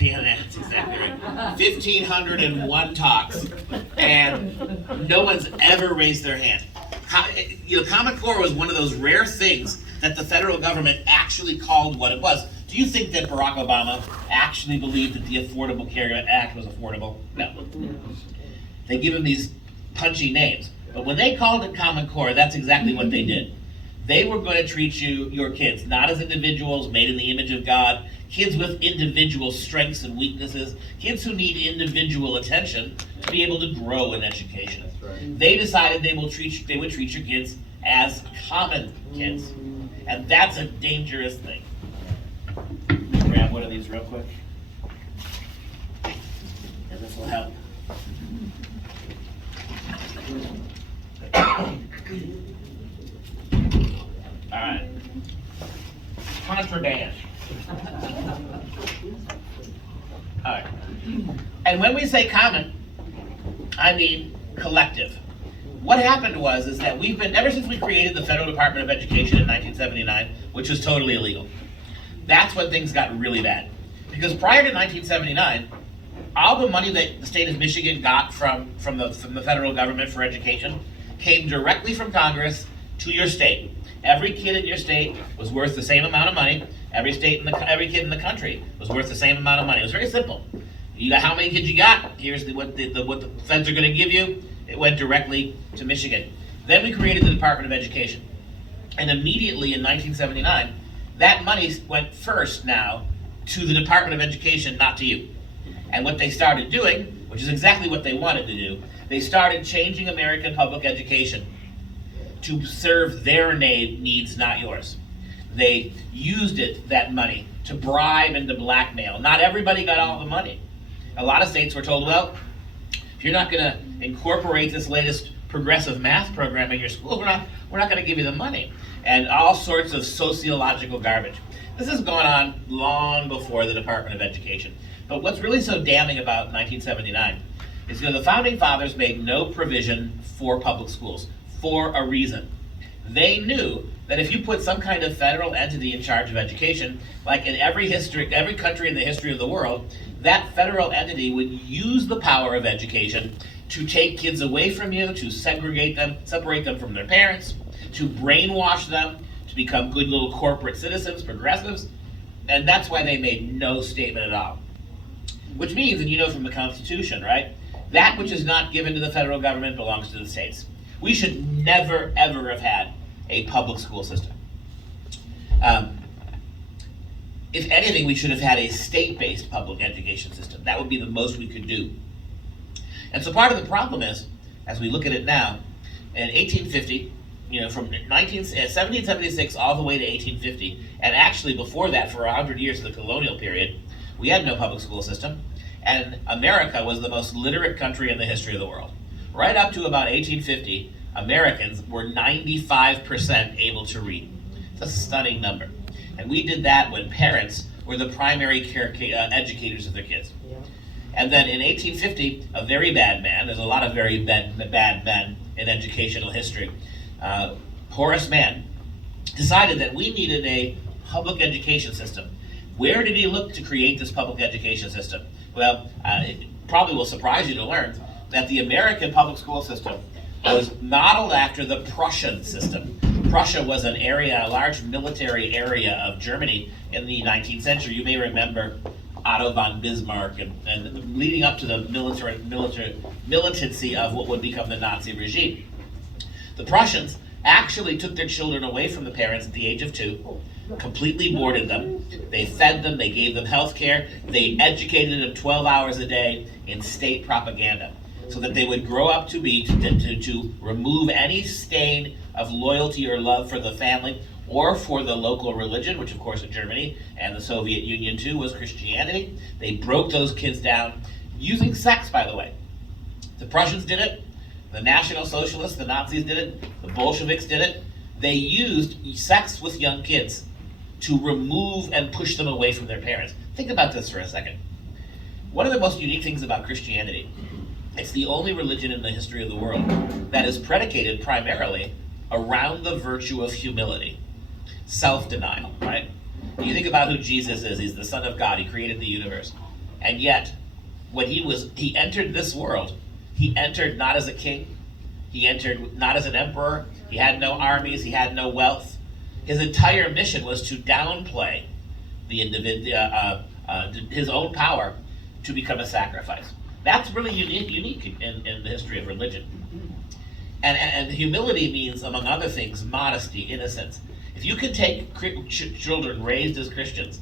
Yeah, that's exactly right. 1,501 talks, and no one's ever raised their hand. Common Core was one of those rare things that the federal government actually called what it was. Do you think that Barack Obama actually believed that the Affordable Care Act was affordable? No. They give him these punchy names. But when they called it Common Core, that's exactly what they did. They were going to treat your kids, not as individuals made in the image of God, kids with individual strengths and weaknesses, kids who need individual attention to be able to grow in education. That's right. They decided they would treat your kids as common kids. And that's a dangerous thing. Let me grab one of these real quick. And this will help. All right. Contraband. All right. And when we say common, I mean collective. What happened is that we've been, ever since we created the Federal Department of Education in 1979, which was totally illegal, that's when things got really bad. Because prior to 1979, all the money that the state of Michigan got from the federal government for education came directly from Congress to your state. Every kid in your state was worth the same amount of money. Every kid in the country was worth the same amount of money. It was very simple. You got how many kids you got. Here's what the feds are going to give you. It went directly to Michigan. Then we created the Department of Education, and immediately in 1979, that money went first now to the Department of Education, not to you. And what they started doing, which is exactly what they wanted to do, they started changing American public education to serve their needs, not yours. They used that money to bribe and to blackmail. Not everybody got all the money. A lot of states were told, well, if you're not going to incorporate this latest progressive math program in your school, we're not going to give you the money. And all sorts of sociological garbage. This has gone on long before the Department of Education. But what's really so damning about 1979 is the Founding Fathers made no provision for public schools for a reason. They knew that if you put some kind of federal entity in charge of education, like in every country in the history of the world, that federal entity would use the power of education to take kids away from you, to segregate them, separate them from their parents, to brainwash them, to become good little corporate citizens, progressives, and that's why they made no statement at all. Which means, and you know from the Constitution, right, that which is not given to the federal government belongs to the states. We should never, ever have had a public school system. If anything, we should have had a state-based public education system. That would be the most we could do. And so part of the problem is, as we look at it now, in 1850, from 1776 all the way to 1850, and actually before that for 100 years of the colonial period, we had no public school system, and America was the most literate country in the history of the world. Right up to about 1850, Americans were 95% able to read. It's a stunning number. And we did that when parents were the primary educators of their kids. Yeah. And then in 1850, a very bad man, there's a lot of very bad men in educational history, Horace Mann, decided that we needed a public education system. Where did he look to create this public education system? Well, it probably will surprise you to learn that the American public school system was modeled after the Prussian system. Prussia was a large military area of Germany in the 19th century. You may remember Otto von Bismarck and leading up to the militancy of what would become the Nazi regime. The Prussians actually took their children away from the parents at the age of 2, completely boarded them, they fed them, they gave them health care, they educated them 12 hours a day in state propaganda, so that they would grow up to remove any stain of loyalty or love for the family or for the local religion, which of course in Germany and the Soviet Union too was Christianity. They broke those kids down using sex, by the way. The Prussians did it, the National Socialists, the Nazis did it, the Bolsheviks did it. They used sex with young kids to remove and push them away from their parents. Think about this for a second. One of the most unique things about Christianity, it's the only religion in the history of the world that is predicated primarily around the virtue of humility, self-denial, right? You think about who Jesus is. He's the Son of God. He created the universe. And yet, when he entered this world, he entered not as a king, he entered not as an emperor, he had no armies, he had no wealth. His entire mission was to downplay his own power to become a sacrifice. That's really unique in the history of religion. And humility means, among other things, modesty, innocence. If you can take children raised as Christians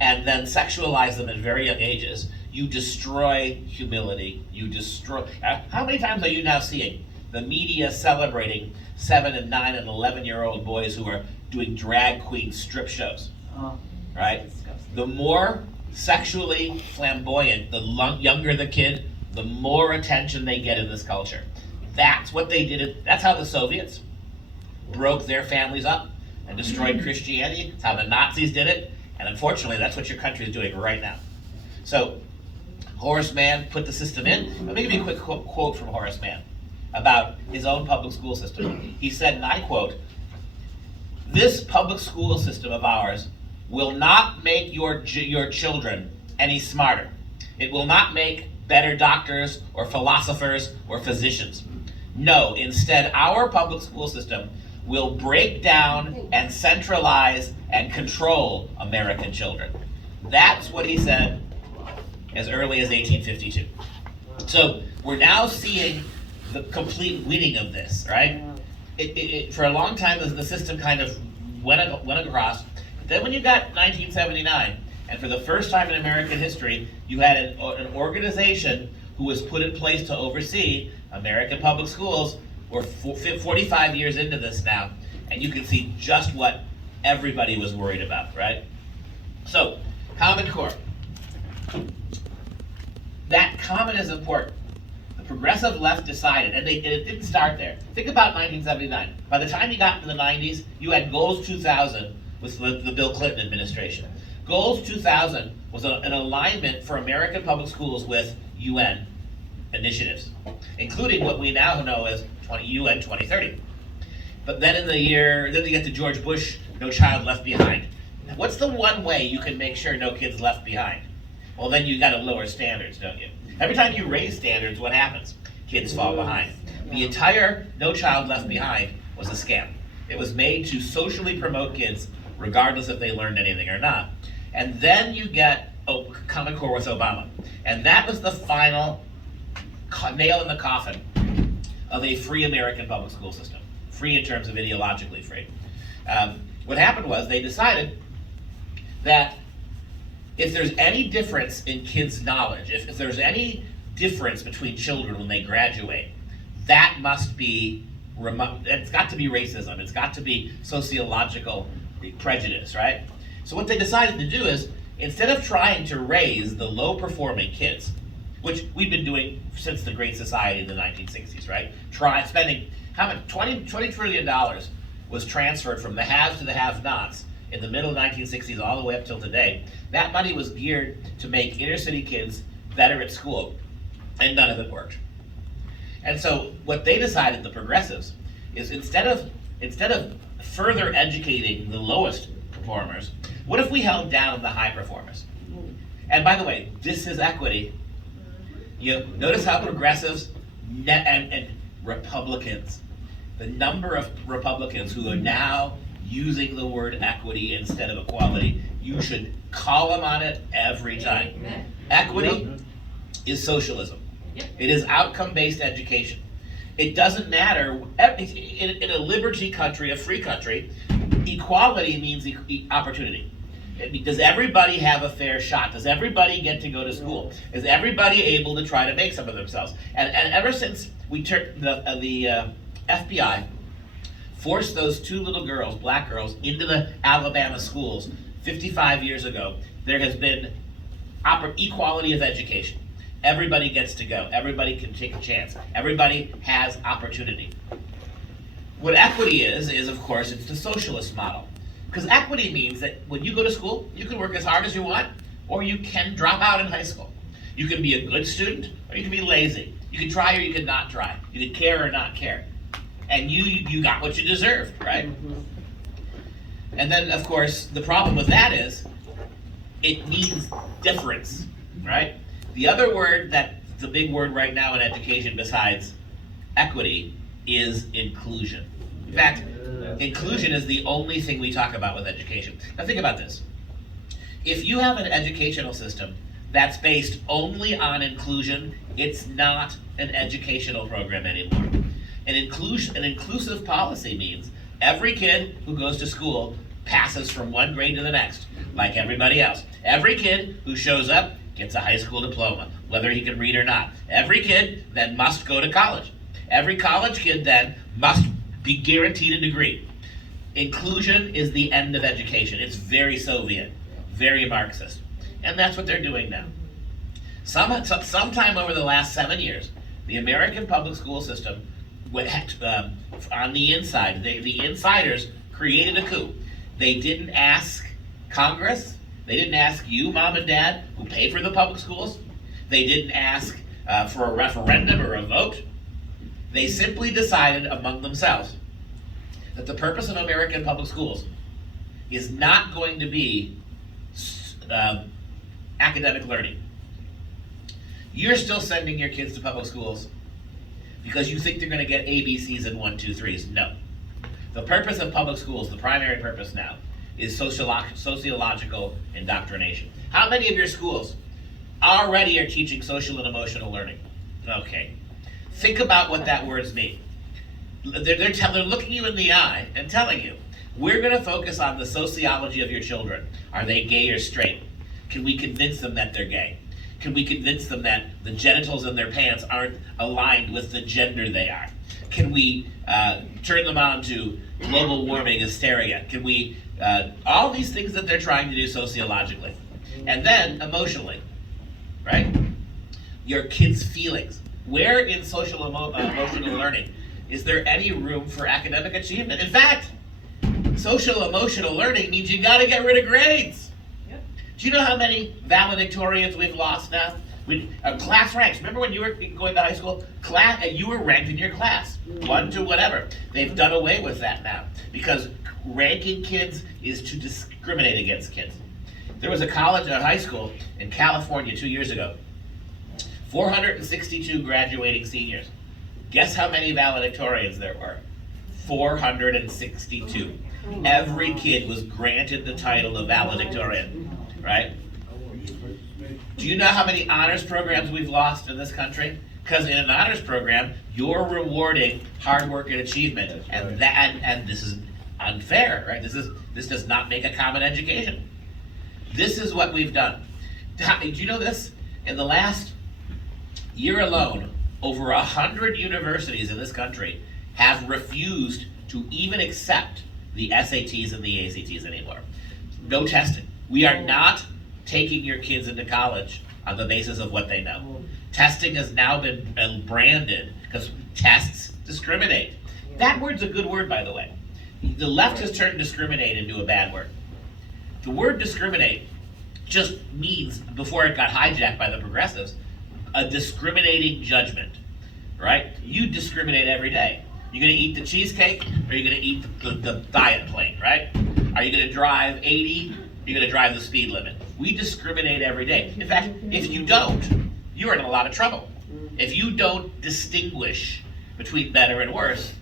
and then sexualize them at very young ages, you destroy humility. You destroy. How many times are you now seeing the media celebrating 7 and 9 and 11-year-old boys who are doing drag queen strip shows? Right? The more sexually flamboyant, the younger the kid, the more attention they get in this culture. That's what they did. That's how the Soviets broke their families up and destroyed Christianity. That's how the Nazis did it. And unfortunately, that's what your country is doing right now. So Horace Mann put the system in. Let me give you a quick quote from Horace Mann about his own public school system. He said, and I quote, "This public school system of ours will not make your children any smarter. It will not make better doctors or philosophers or physicians. No, instead, our public school system will break down and centralize and control American children." That's what he said as early as 1852. So we're now seeing the complete winning of this, right? For a long time, the system kind of went across. Then when you got 1979, and for the first time in American history, you had an organization who was put in place to oversee American public schools. We're 45 years into this now, and you can see just what everybody was worried about, right? So, Common Core. That common is important. The progressive left decided, and it didn't start there. Think about 1979. By the time you got into the 90s, you had Goals 2000 with the Bill Clinton administration. Goals 2000 was an alignment for American public schools with UN initiatives, including what we now know as UN 2030. But then then you get to George Bush, No Child Left Behind. What's the one way you can make sure no kid's left behind? Well, then you got to lower standards, don't you? Every time you raise standards, what happens? Kids fall behind. The entire No Child Left Behind was a scam. It was made to socially promote kids, regardless if they learned anything or not. And then you get Common Core with Obama. And that was the final nail in the coffin of a free American public school system. Free in terms of ideologically free. What happened was they decided that if there's any difference in kids' knowledge, if there's any difference between children when they graduate, that must be it's got to be racism. It's got to be sociological prejudice, right? So what they decided to do is, instead of trying to raise the low-performing kids, which we've been doing since the Great Society in the 1960s, right? Spending how much? $20 trillion was transferred from the haves to the have-nots in the middle of the 1960s all the way up till today. That money was geared to make inner city kids better at school, and none of it worked. And so what they decided, the progressives, is instead of further educating the lowest performers, what if we held down the high performers? And by the way, this is equity. You notice how progressives and Republicans, the number of Republicans who are now using the word equity instead of equality, you should call them on it every time. Amen. Equity is socialism. It is outcome-based education. It doesn't matter, in a liberty country, a free country, equality means opportunity. Does everybody have a fair shot? Does everybody get to go to school? Is everybody able to try to make some of themselves? And ever since we turned the FBI forced those two little girls, black girls, into the Alabama schools 55 years ago, there has been equality of education. Everybody gets to go. Everybody can take a chance. Everybody has opportunity. What equity is of course, it's the socialist model. Because equity means that when you go to school, you can work as hard as you want, or you can drop out in high school. You can be a good student, or you can be lazy. You can try or you can not try. You can care or not care. And you got what you deserved, right? Mm-hmm. And then, of course, the problem with that is it means difference. right? The other word that's the big word right now in education besides equity is inclusion. In fact, inclusion is the only thing we talk about with education. Now think about this. If you have an educational system that's based only on inclusion, it's not an educational program anymore. An inclusive policy means every kid who goes to school passes from one grade to the next, like everybody else. Every kid who shows up gets a high school diploma, whether he can read or not. Every kid then must go to college. Every college kid then must be guaranteed a degree. Inclusion is the end of education. It's very Soviet, very Marxist. And that's what they're doing now. Sometime over the last 7 years, the American public school system on the inside, the insiders created a coup. They didn't ask Congress, they didn't ask you, mom and dad, who pay for the public schools. They didn't ask for a referendum or a vote. They simply decided among themselves that the purpose of American public schools is not going to be academic learning. You're still sending your kids to public schools because you think they're going to get ABCs and 1, 2, 3s. No. The purpose of public schools, the primary purpose now, is sociological indoctrination. How many of your schools already are teaching social and emotional learning? Okay. Think about what that words mean. They're looking you in the eye and telling you, we're going to focus on the sociology of your children. Are they gay or straight? Can we convince them that they're gay? Can we convince them that the genitals in their pants aren't aligned with the gender they are? Can we turn them on to global warming hysteria? Can we, all these things that they're trying to do sociologically. And then emotionally, right? Your kids' feelings. Where in social emotional learning is there any room for academic achievement? In fact, social emotional learning means you gotta get rid of grades. Yep. Do you know how many valedictorians we've lost now? Class ranks. Remember when you were going to high school? You were ranked in your class, 1 to whatever. They've done away with that now because ranking kids is to discriminate against kids. There was a high school in California 2 years ago, 462 graduating seniors. Guess how many valedictorians there were? 462. Every kid was granted the title of valedictorian, right? Do you know how many honors programs we've lost in this country? Because in an honors program, you're rewarding hard work and achievement, and this is unfair, right? This does not make a common education. This is what we've done. Do you know this? In the last year alone, over 100 universities in this country have refused to even accept the SATs and the ACTs anymore. No testing. We are not taking your kids into college on the basis of what they know. Testing has now been branded because tests discriminate. That word's a good word, by the way. The left has turned discriminate into a bad word. The word discriminate just means, before it got hijacked by the progressives, a discriminating judgment, right? You discriminate every day. You're gonna eat the cheesecake or you're gonna eat the diet plane, right? Are you gonna drive 80? You're gonna drive the speed limit. We discriminate every day. In fact, if you don't, you're in a lot of trouble. If you don't distinguish between better and worse,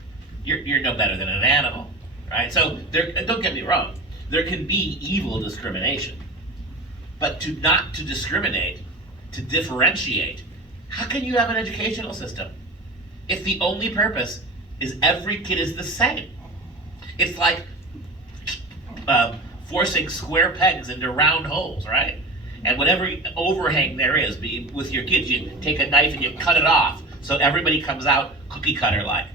you're no better than an animal, right? So don't get me wrong, there can be evil discrimination, but not to discriminate, to differentiate, how can you have an educational system if the only purpose is every kid is the same? It's like forcing square pegs into round holes, right? And whatever overhang there is, with your kids, you take a knife and you cut it off so everybody comes out cookie cutter like.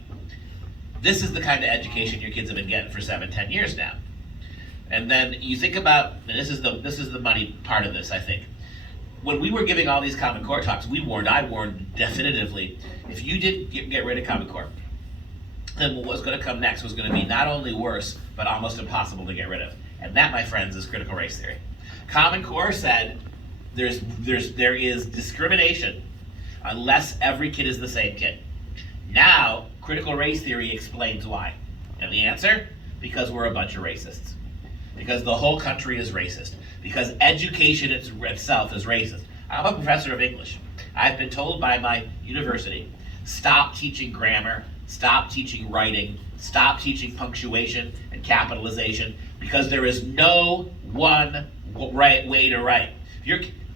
This is the kind of education your kids have been getting for 7-10 years now. And then you think about, and this is the money part of this, I think. When we were giving all these Common Core talks, I warned definitively, if you didn't get rid of Common Core, then what was going to come next was going to be not only worse, but almost impossible to get rid of. And that, my friends, is critical race theory. Common Core said there is discrimination unless every kid is the same kid. Now, critical race theory explains why. And the answer? Because we're a bunch of racists. Because the whole country is racist. Because education itself is racist. I'm a professor of English. I've been told by my university, stop teaching grammar, stop teaching writing, stop teaching punctuation and capitalization, because there is no one right way to write.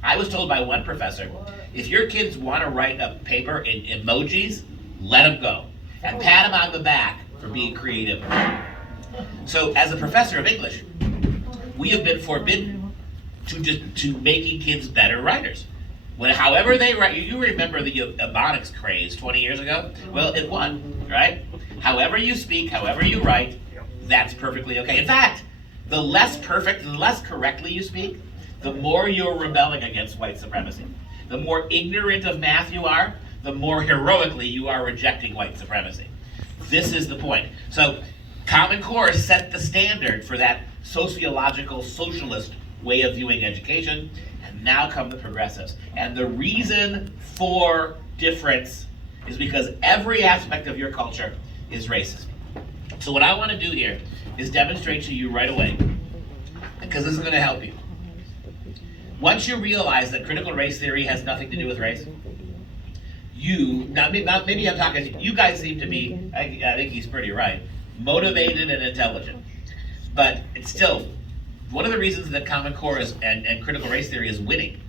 I was told by one professor, if your kids want to write a paper in emojis, let them go. And pat them on the back for being creative. So as a professor of English, we have been forbidden to making kids better writers. However they write, you remember the ebonics craze 20 years ago? Well, it won, right? However you speak, however you write, that's perfectly okay. In fact, the less perfect, the less correctly you speak, the more you're rebelling against white supremacy. The more ignorant of math you are, the more heroically you are rejecting white supremacy. This is the point. So Common Core set the standard for that sociological, socialist way of viewing education, and now come the progressives. And the reason for difference is because every aspect of your culture is racist. So what I want to do here is demonstrate to you right away, because this is going to help you. Once you realize that critical race theory has nothing to do with race, maybe I'm talking, you guys seem to be, I think he's pretty right, motivated and intelligent. But it's still, one of the reasons that Common Core and critical race theory is winning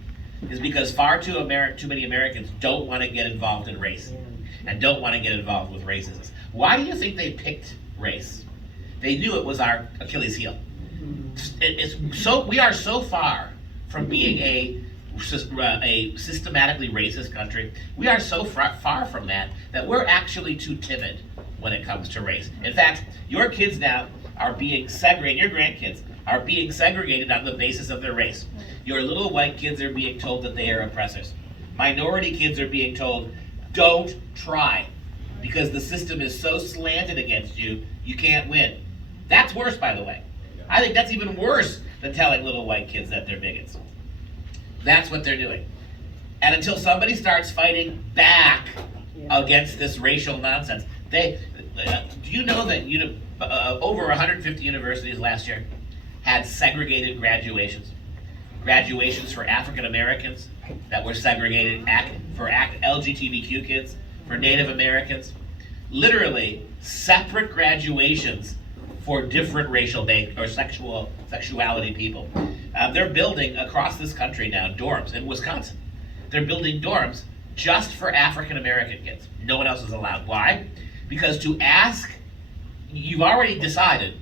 is because far too many Americans don't want to get involved in race and don't want to get involved with racism. Why do you think they picked race? They knew it was our Achilles heel. We are so far from being a systematically racist country. We are so far from that we're actually too timid when it comes to race. In fact, your kids now are being segregated, your grandkids are being segregated on the basis of their race. Your little white kids are being told that they are oppressors. Minority kids are being told, don't try, because the system is so slanted against you, you can't win. That's worse, by the way. I think that's even worse than telling little white kids that they're bigots. That's what they're doing. And until somebody starts fighting back against this racial nonsense, do you know that over 150 universities last year had segregated graduations? Graduations for African Americans that were segregated, for LGBTQ kids, for Native Americans. Literally separate graduations for different racial or sexuality people. They're building across this country now dorms in Wisconsin. They're building dorms just for African American kids. No one else is allowed. Why? Because you've already decided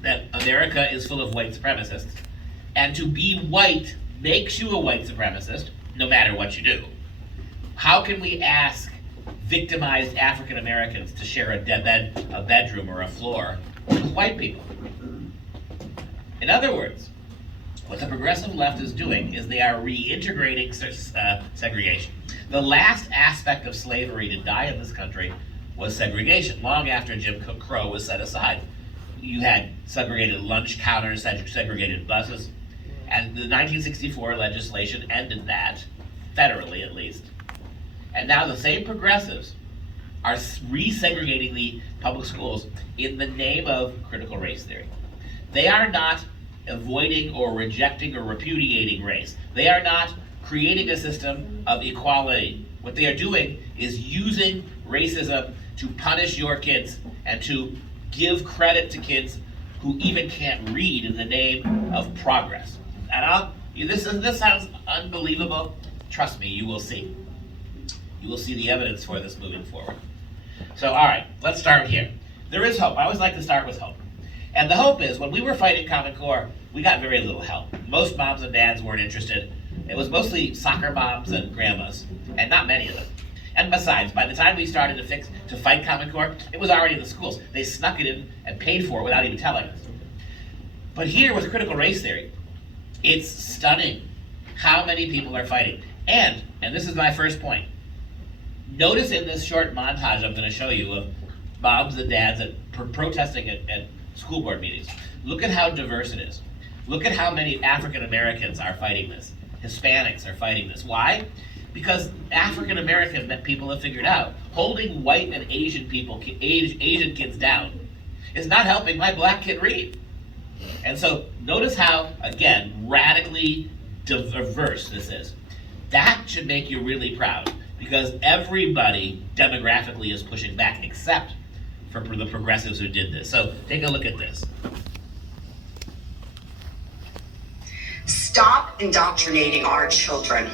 that America is full of white supremacists, and to be white makes you a white supremacist, no matter what you do. How can we ask victimized African Americans to share a bedroom or a floor with white people? In other words, what the progressive left is doing is they are reintegrating segregation. The last aspect of slavery to die in this country was segregation, long after Jim Crow was set aside. You had segregated lunch counters, segregated buses, and the 1964 legislation ended that, federally at least. And now the same progressives are resegregating the public schools in the name of critical race theory. They are not avoiding or rejecting or repudiating race. They are not creating a system of equality. What they are doing is using racism to punish your kids and to give credit to kids who even can't read in the name of progress. And this sounds unbelievable. Trust me, you will see. You will see the evidence for this moving forward. So, all right, let's start here. There is hope. I always like to start with hope. And the hope is, when we were fighting Common Core, we got very little help. Most moms and dads weren't interested. It was mostly soccer moms and grandmas, and not many of them. And besides, by the time we started to fight Common Core, it was already in the schools. They snuck it in and paid for it without even telling us. But here with critical race theory, it's stunning how many people are fighting. And this is my first point, notice in this short montage I'm going to show you of moms and dads protesting at school board meetings. Look at how diverse it is. Look at how many African Americans are fighting this. Hispanics are fighting this. Why? Because African American people have figured out holding white and Asian kids down is not helping my black kid read. And so notice how, again, radically diverse this is. That should make you really proud, because everybody demographically is pushing back, except for the progressives who did this. So take a look at this. Stop indoctrinating our children.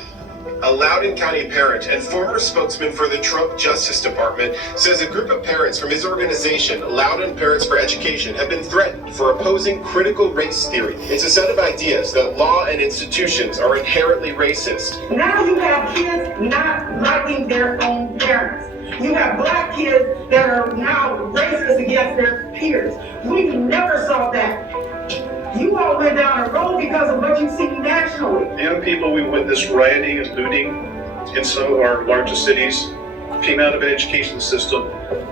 A Loudoun County parent and former spokesman for the Trump Justice Department says a group of parents from his organization, Loudoun Parents for Education, have been threatened for opposing critical race theory. It's a set of ideas that law and institutions are inherently racist. Now you have kids not liking their own parents. You have black kids that are now racist against their peers. We never saw that. You all went down a road because of what you see nationally. Young people, we witnessed rioting and looting in some of our largest cities, came out of an education system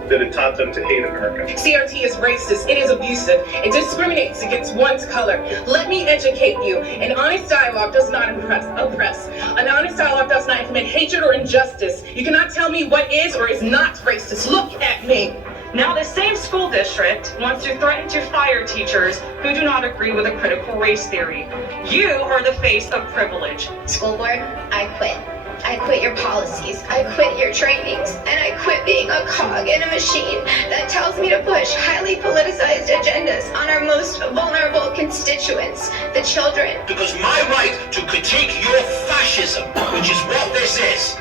that had taught them to hate America. CRT is racist, it is abusive, it discriminates against one's color. Let me educate you. An honest dialogue does not oppress. An honest dialogue does not implement hatred or injustice. You cannot tell me what is or is not racist. Look at me. Now the same school district wants to threaten to fire teachers who do not agree with a critical race theory. You are the face of privilege. School board, I quit. I quit your policies, I quit your trainings, and I quit being a cog in a machine that tells me to push highly politicized agendas on our most vulnerable constituents, the children. Because my right to critique your fascism, which is what this is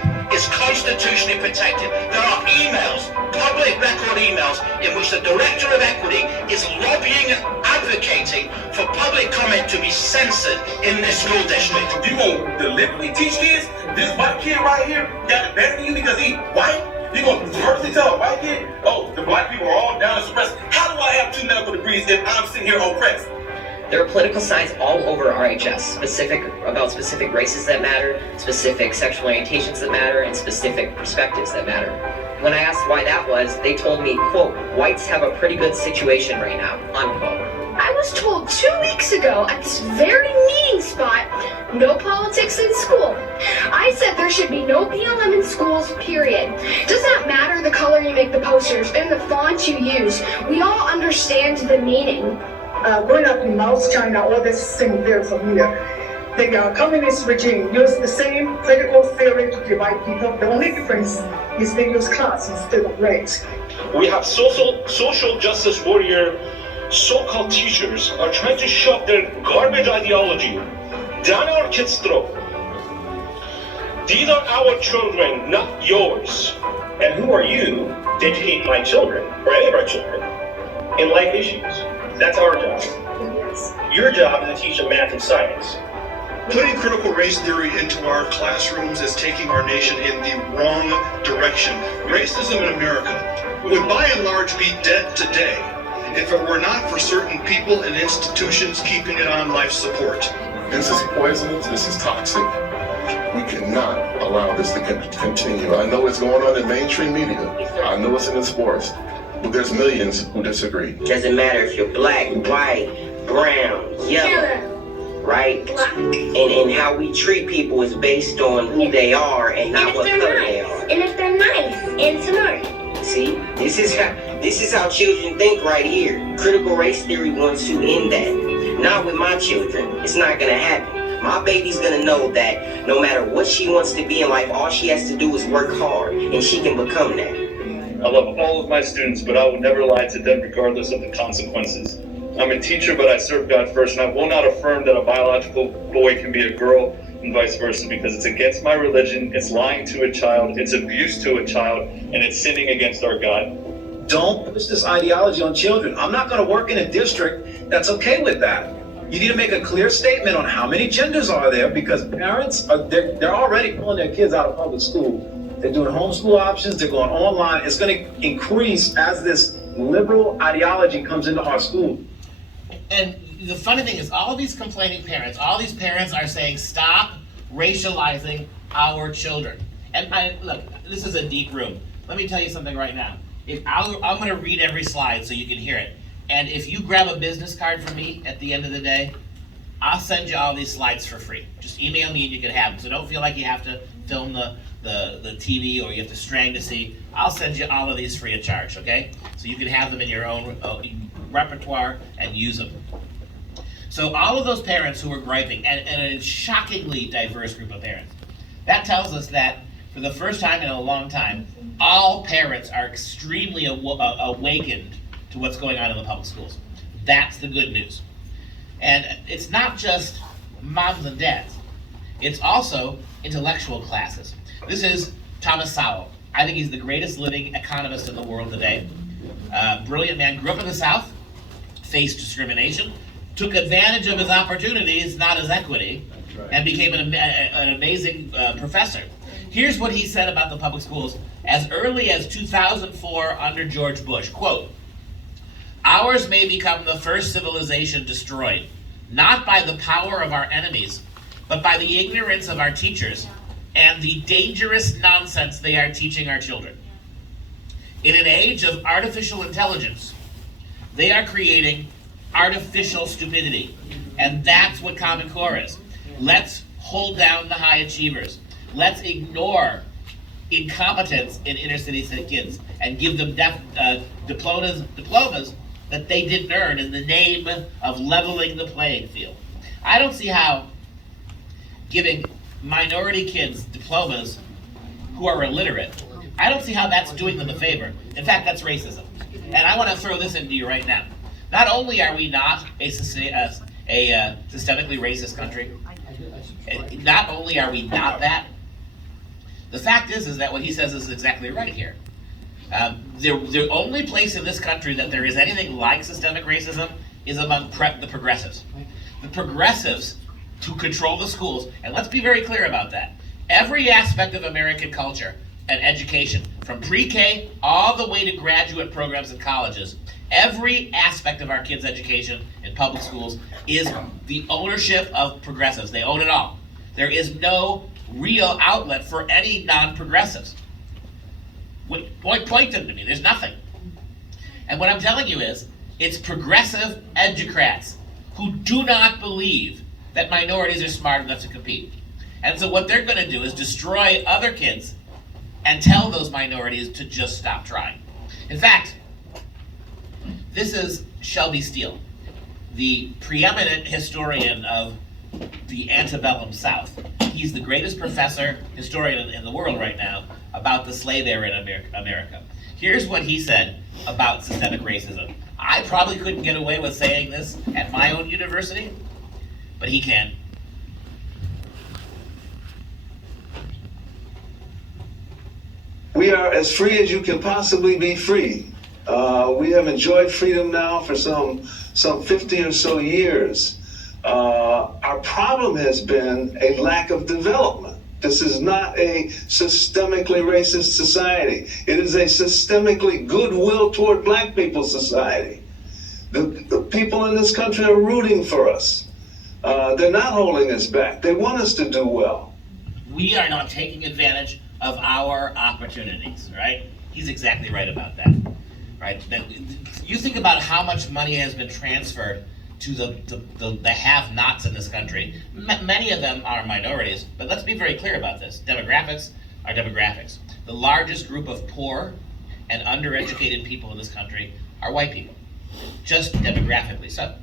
constitutionally protected. There are emails, public record emails, in which the Director of Equity is lobbying and advocating for public comment to be censored in this school district. You gonna deliberately teach kids this white kid right here got it better than you because he white? You gonna purposely tell a white kid, oh, the black people are all down and suppressed? How do I have 2 medical degrees if I'm sitting here oppressed? There are political signs all over RHS, about specific races that matter, specific sexual orientations that matter, and specific perspectives that matter. When I asked why that was, they told me, quote, whites have a pretty good situation right now, unquote. I was told 2 weeks ago at this very meeting spot, no politics in school. I said there should be no BLM in schools, period. Does not matter the color you make the posters and the font you use. We all understand the meaning. Growing up in Laos, China, all this same very familiar. The communist regime used the same critical theory to divide people. The only difference is they use class instead of race. We have social justice warrior so-called teachers are trying to shove their garbage ideology down our kids' throat. These are our children, not yours. And who are you to educate my children, or any of our children, in life issues? That's our job. Yes. Your job is to teach them math and science. Putting critical race theory into our classrooms is taking our nation in the wrong direction. Racism in America would by and large be dead today if it were not for certain people and institutions keeping it on life support. This is poisonous, this is toxic. We cannot allow this to continue. I know it's going on in mainstream media. I know it's in the sports. But there's millions who disagree. Doesn't matter if you're black, white, brown, yellow, right? And how we treat people is based on who they are and not what color they are. And if they're nice and smart. See, this is how children think right here. Critical race theory wants to end that. Not with my children. It's not gonna happen. My baby's gonna know that no matter what she wants to be in life, all she has to do is work hard, and she can become that. I love all of my students, but I will never lie to them regardless of the consequences. I'm a teacher, but I serve God first, and I will not affirm that a biological boy can be a girl and vice versa, because it's against my religion, it's lying to a child, it's abuse to a child, and it's sinning against our God. Don't push this ideology on children. I'm not going to work in a district that's okay with that. You need to make a clear statement on how many genders are there, because parents they're already pulling their kids out of public school. They're doing homeschool options, they're going online. It's going to increase as this liberal ideology comes into our school. And the funny thing is, all these complaining parents, all these parents are saying, stop racializing our children. And look, this is a deep room. Let me tell you something right now. I'm going to read every slide so you can hear it. And if you grab a business card from me at the end of the day, I'll send you all these slides for free. Just email me and you can have them. So don't feel like you have to film the TV or you have to strain to see. I'll send you all of these free of charge, okay? So you can have them in your own repertoire and use them. So all of those parents who were griping, and a shockingly diverse group of parents, That tells us that for the first time in a long time, all parents are extremely awakened to what's going on in the public schools. That's the good news. And it's not just moms and dads. It's also intellectual classes. This is Thomas Sowell. I think he's the greatest living economist in the world today. Brilliant man, grew up in the South, faced discrimination, took advantage of his opportunities, not his equity, and became an amazing professor. Here's what he said about the public schools as early as 2004 under George Bush. Quote, "Ours may become the first civilization destroyed, not by the power of our enemies, but by the ignorance of our teachers and the dangerous nonsense they are teaching our children. In an age of artificial intelligence, they are creating artificial stupidity, and that's what Common Core is. Let's hold down the high achievers. Let's ignore incompetence in inner city kids and give them diplomas that they didn't earn in the name of leveling the playing field." I don't see how giving minority kids diplomas who are illiterate, I don't see how that's doing them a favor. In fact, that's racism. And I want to throw this into you right now. Not only are we not a systemically racist country, not only are we not that, the fact is that what he says is exactly right here. The only place in this country that there is anything like systemic racism is among the progressives. The progressives who control the schools, and let's be very clear about that. Every aspect of American culture and education, from pre-K all the way to graduate programs and colleges, every aspect of our kids' education in public schools is the ownership of progressives. They own it all. There is no real outlet for any non-progressives. Point them to me. There's nothing. And what I'm telling you is, it's progressive educrats who do not believe that minorities are smart enough to compete. And so what they're going to do is destroy other kids and tell those minorities to just stop trying. In fact, this is Shelby Steele, the preeminent historian of the antebellum South. He's the greatest historian in the world right now about the slave era in America. Here's what he said about systemic racism. I probably couldn't get away with saying this at my own university, but he can. We are as free as you can possibly be free. We have enjoyed freedom now for some 50 or so years. Our problem has been a lack of development. This is not a systemically racist society. It is a systemically goodwill toward black people society. The people in this country are rooting for us. They're not holding us back. They want us to do well. We are not taking advantage of our opportunities, right? He's exactly right about that, right? You think about how much money has been transferred to the have-nots in this country. Many of them are minorities, but let's be very clear about this. Demographics are demographics. The largest group of poor and undereducated people in this country are white people, just demographically so,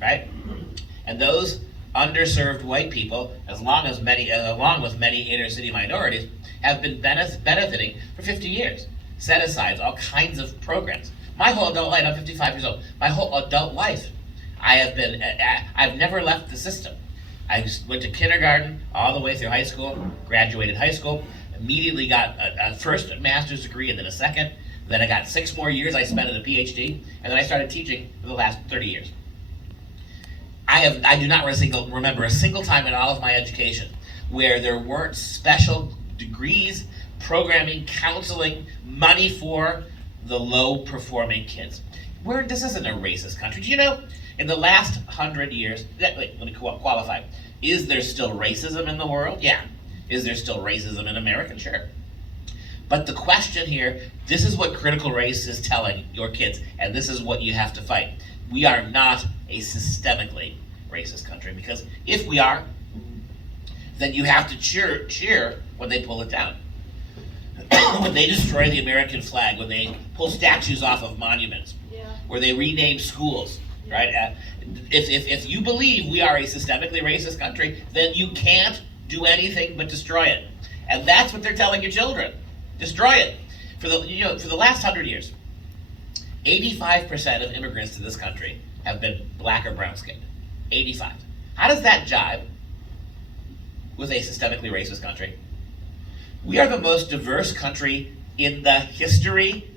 right? And those underserved white people, along with many inner city minorities, have been benefiting for 50 years. Set-asides, all kinds of programs. My whole adult life, I'm 55 years old, my whole adult life, I've never left the system. I went to kindergarten all the way through high school, graduated high school, immediately got a first master's degree and then a second. Then I got 6 more years I spent at a PhD, and then I started teaching for the last 30 years. I do not remember a single time in all of my education where there weren't special degrees, programming, counseling, money for the low-performing kids. This isn't a racist country. Do you know, in the last 100 years, let me qualify. Is there still racism in the world? Yeah. Is there still racism in America? Sure. But the question here, this is what critical race is telling your kids, and this is what you have to fight. We are not a systemically racist country, because if we are, then you have to cheer when they pull it down. When they destroy the American flag, when they pull statues off of monuments, where they rename schools, right? If you believe we are a systemically racist country, then you can't do anything but destroy it. And that's what they're telling your children. Destroy it. For the last 100 years, 85% of immigrants to this country have been black or brown skinned. 85. How does that jive with a systemically racist country? We are the most diverse country in the history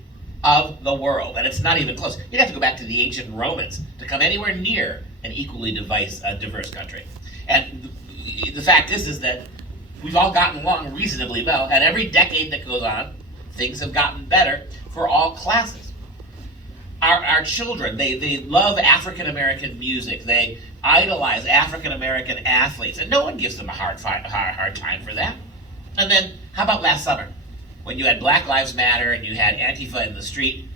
of the world, and it's not even close. You'd have to go back to the ancient Romans to come anywhere near an equally diverse country. And the fact is that we've all gotten along reasonably well, and every decade that goes on, things have gotten better for all classes. Our children, they love African American music. They idolize African American athletes, and no one gives them a hard time for that. And then, how about last summer, when you had Black Lives Matter and you had Antifa in the street,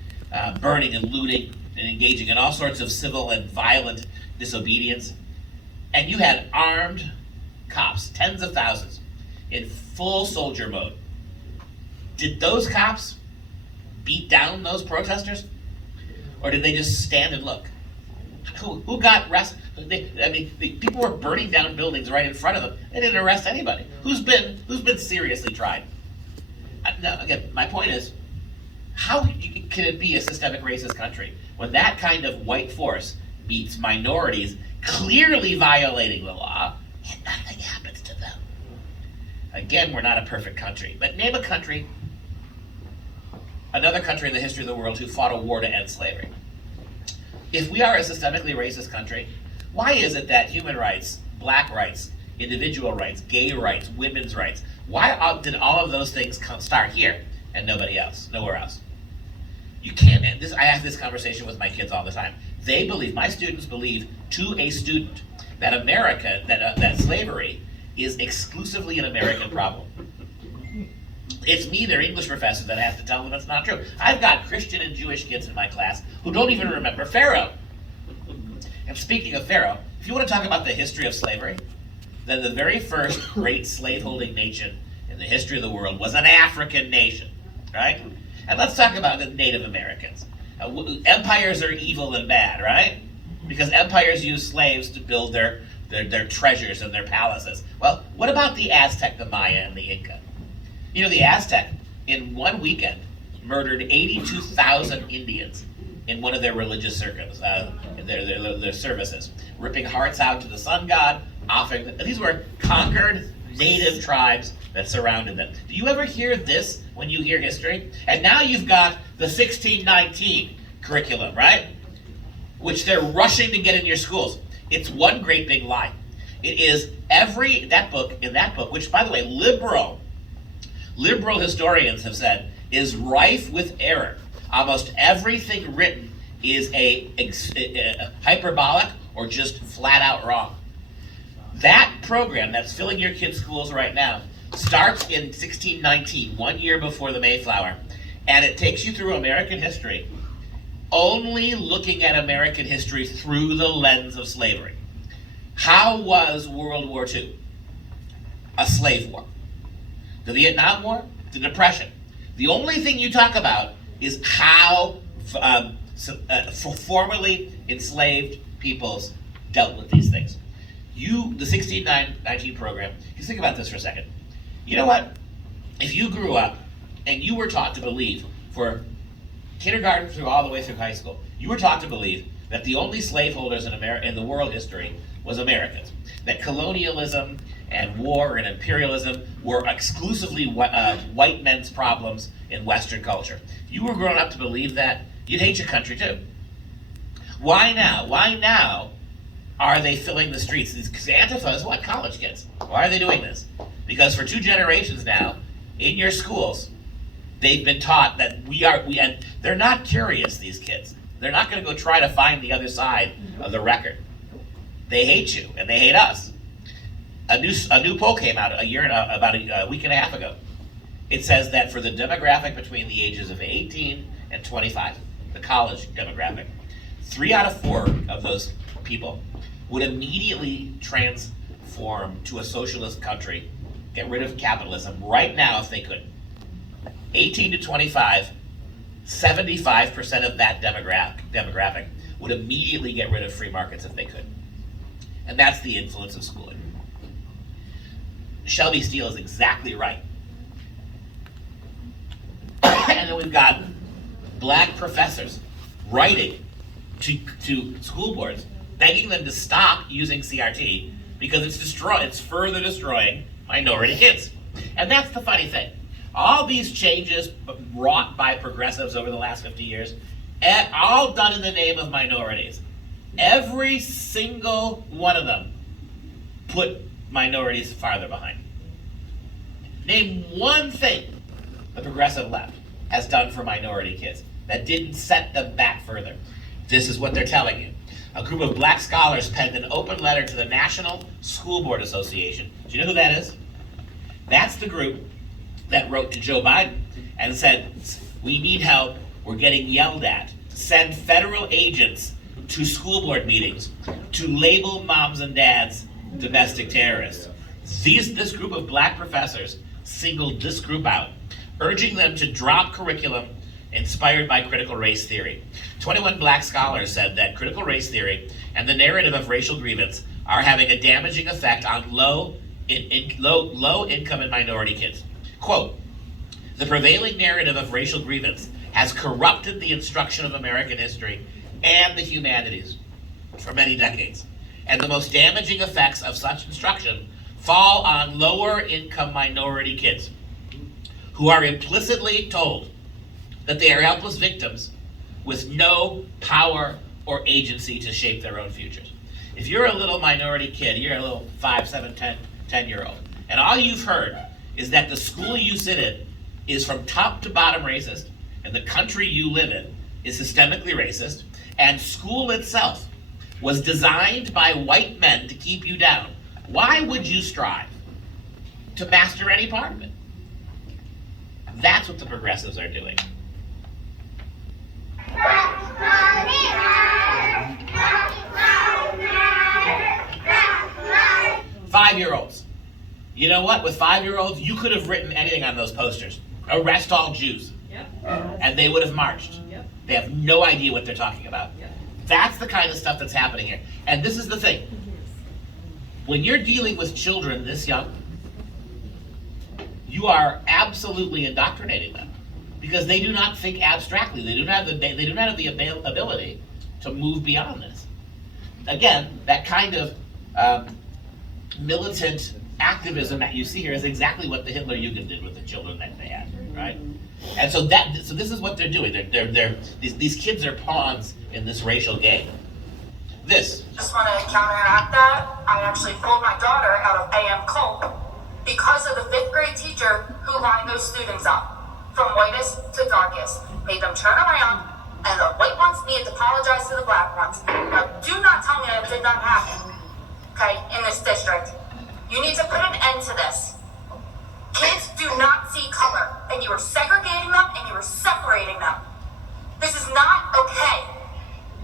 burning and looting and engaging in all sorts of civil and violent disobedience, and you had armed cops, tens of thousands, in full soldier mode. Did those cops beat down those protesters? Or did they just stand and look? Who got arrested? People were burning down buildings right in front of them. They didn't arrest anybody. Who's been seriously tried? Now, again, my point is, how can it be a systemic racist country when that kind of white force meets minorities clearly violating the law and nothing happens to them? Again, we're not a perfect country, but name a country, another country in the history of the world who fought a war to end slavery. If we are a systemically racist country, why is it that human rights, black rights, individual rights, gay rights, women's rights, why did all of those things start here and nowhere else? You can't, I have this conversation with my kids all the time. My students believe to a student that that slavery is exclusively an American problem. It's me, their English professor, that has to tell them it's not true. I've got Christian and Jewish kids in my class who don't even remember Pharaoh. And speaking of Pharaoh, if you want to talk about the history of slavery, then the very first great slaveholding nation in the history of the world was an African nation, right? And let's talk about the Native Americans. Empires are evil and bad, right? Because empires use slaves to build their treasures and their palaces. Well, what about the Aztec, the Maya, and the Inca? The Aztec, in one weekend, murdered 82,000 Indians in one of their religious circles, their services, ripping hearts out to the sun god, offering them. These were conquered native tribes that surrounded them. Do you ever hear this when you hear history? And now you've got the 1619 curriculum, right? Which they're rushing to get in your schools. It's one great big lie. It is in that book, which, by the way, liberal historians have said is rife with error. Almost everything written is a hyperbolic or just flat out wrong. That program that's filling your kids' schools right now starts in 1619, 1 year before the Mayflower, and it takes you through American history, only looking at American history through the lens of slavery. How was World War II? A slave war. The Vietnam War? The Depression. The only thing you talk about is how formerly enslaved peoples dealt with these things. The 1619 program, you think about this for a second. You know what? If you grew up and you were taught to believe, for kindergarten through all the way through high school, you were taught to believe that the only slaveholders in the world history was Americans, that colonialism and war and imperialism were exclusively white men's problems in Western culture. If you were grown up to believe that, you'd hate your country too. Why now? Why now are they filling the streets? Because Antifa is what? College kids. Why are they doing this? Because for 2 generations now, in your schools, they've been taught that and they're not curious, these kids. They're not going to go try to find the other side of the record. They hate you, and they hate us. A new poll came out about a week and a half ago. It says that for the demographic between the ages of 18 and 25, the college demographic, 3 out of 4 of those people would immediately transform to a socialist country, get rid of capitalism right now if they could. 18 to 25, 75% of that demographic would immediately get rid of free markets if they could. And that's the influence of schooling. Shelby Steele is exactly right And then we've got black professors writing to school boards, begging them to stop using CRT because it's further destroying minority kids. And that's the funny thing. All these changes wrought by progressives over the last 50 years, all done in the name of minorities. Every single one of them put minorities farther behind. Name one thing the progressive left has done for minority kids that didn't set them back further. This is what they're telling you. A group of black scholars penned an open letter to the National School Board Association. Do you know who that is? That's the group that wrote to Joe Biden and said, we need help, we're getting yelled at. Send federal agents to school board meetings to label moms and dads domestic terrorists. This group of black professors singled this group out, urging them to drop curriculum inspired by critical race theory. 21 black scholars said that critical race theory and the narrative of racial grievance are having a damaging effect on low income and minority kids. Quote, the prevailing narrative of racial grievance has corrupted the instruction of American history and the humanities for many decades. And the most damaging effects of such instruction fall on lower income minority kids who are implicitly told that they are helpless victims with no power or agency to shape their own futures. If you're a little minority kid, you're a little 5, 7, 10-year-old, and all you've heard is that the school you sit in is from top to bottom racist, and the country you live in is systemically racist, and school itself was designed by white men to keep you down, why would you strive to master any part of it? That's what the progressives are doing. 5-year-olds. You know what? With 5-year-olds, you could have written anything on those posters. Arrest all Jews. Yep. And they would have marched. Yep. They have no idea what they're talking about. Yep. That's the kind of stuff that's happening here. And this is the thing. When you're dealing with children this young, you are absolutely indoctrinating them because they do not think abstractly. They do not have the ability to move beyond this. Again, that kind of militant activism that you see here is exactly what the Hitler Jugend did with the children that they had, right? And so this is what they're doing. These kids are pawns in this racial game. This. Just want to counteract that. I actually pulled my daughter out of AM Culp because of the 5th grade teacher who lined those students up from whitest to darkest, made them turn around, and the white ones needed to apologize to the black ones. Now, do not tell me that it did not happen, okay, in this district. You need to put an end to this. Kids do not see color, and you are segregating them and you are separating them. This is not okay.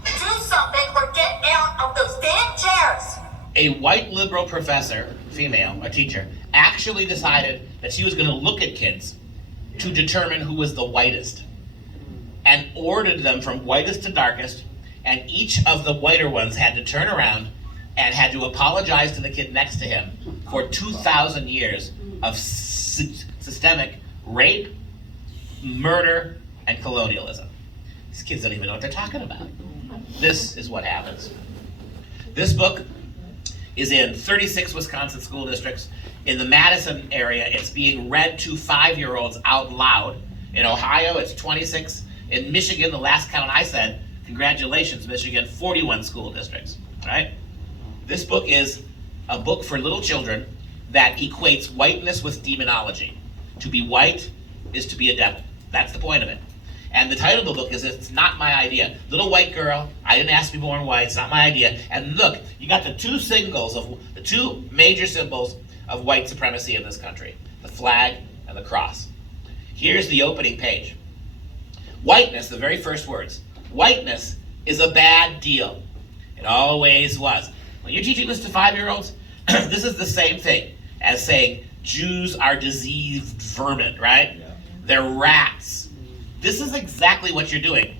Do something or get out of those damn chairs. A white liberal professor, female, a teacher, actually decided that she was going to look at kids to determine who was the whitest and ordered them from whitest to darkest, and each of the whiter ones had to turn around and had to apologize to the kid next to him for 2,000 years of systemic rape, murder, and colonialism. These kids don't even know what they're talking about. This is what happens. This book is in 36 Wisconsin school districts. In the Madison area, it's being read to 5-year-olds out loud. In Ohio, it's 26. In Michigan, the last count I said, congratulations, Michigan, 41 school districts, right? This book is a book for little children that equates whiteness with demonology. To be white is to be a devil. That's the point of it. And the title of the book is It's Not My Idea. Little white girl, I didn't ask to be born white, it's not my idea. And look, you got the two major symbols of white supremacy in this country, the flag and the cross. Here's the opening page. Whiteness, the very first words, whiteness is a bad deal. It always was. When you're teaching this to 5-year-olds, this is the same thing as saying Jews are diseased vermin, right? Yeah. They're rats. This is exactly what you're doing.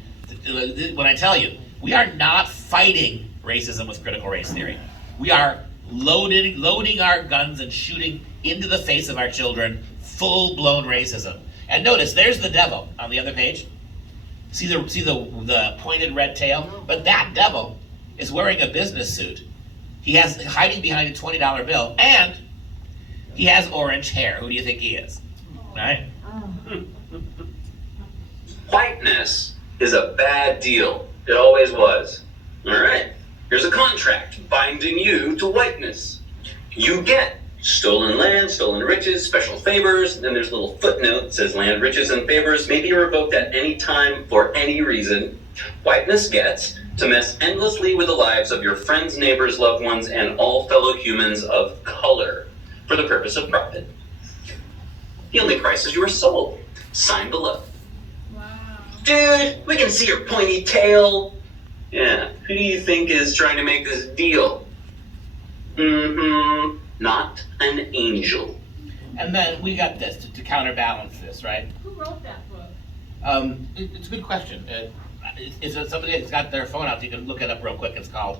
When I tell you, we are not fighting racism with critical race theory. We are loading our guns and shooting into the face of our children full-blown racism. And notice, there's the devil on the other page. See the pointed red tail? But that devil is wearing a business suit. He has hiding behind a $20 bill, and he has orange hair. Who do you think he is? Right? Whiteness is a bad deal. It always was. All right. Here's a contract binding you to whiteness. You get stolen land, stolen riches, special favors, and then there's a little footnote that says land, riches, and favors may be revoked at any time for any reason. Whiteness gets to mess endlessly with the lives of your friends, neighbors, loved ones, and all fellow humans of color for the purpose of profit. The only price is your soul. Sign below. Wow. Dude, we can see your pointy tail. Yeah, who do you think is trying to make this deal? Not an angel. And then we got this to counterbalance this, right? Who wrote that book? It's a good question. Is it somebody that's got their phone out? So you can look it up real quick. It's called,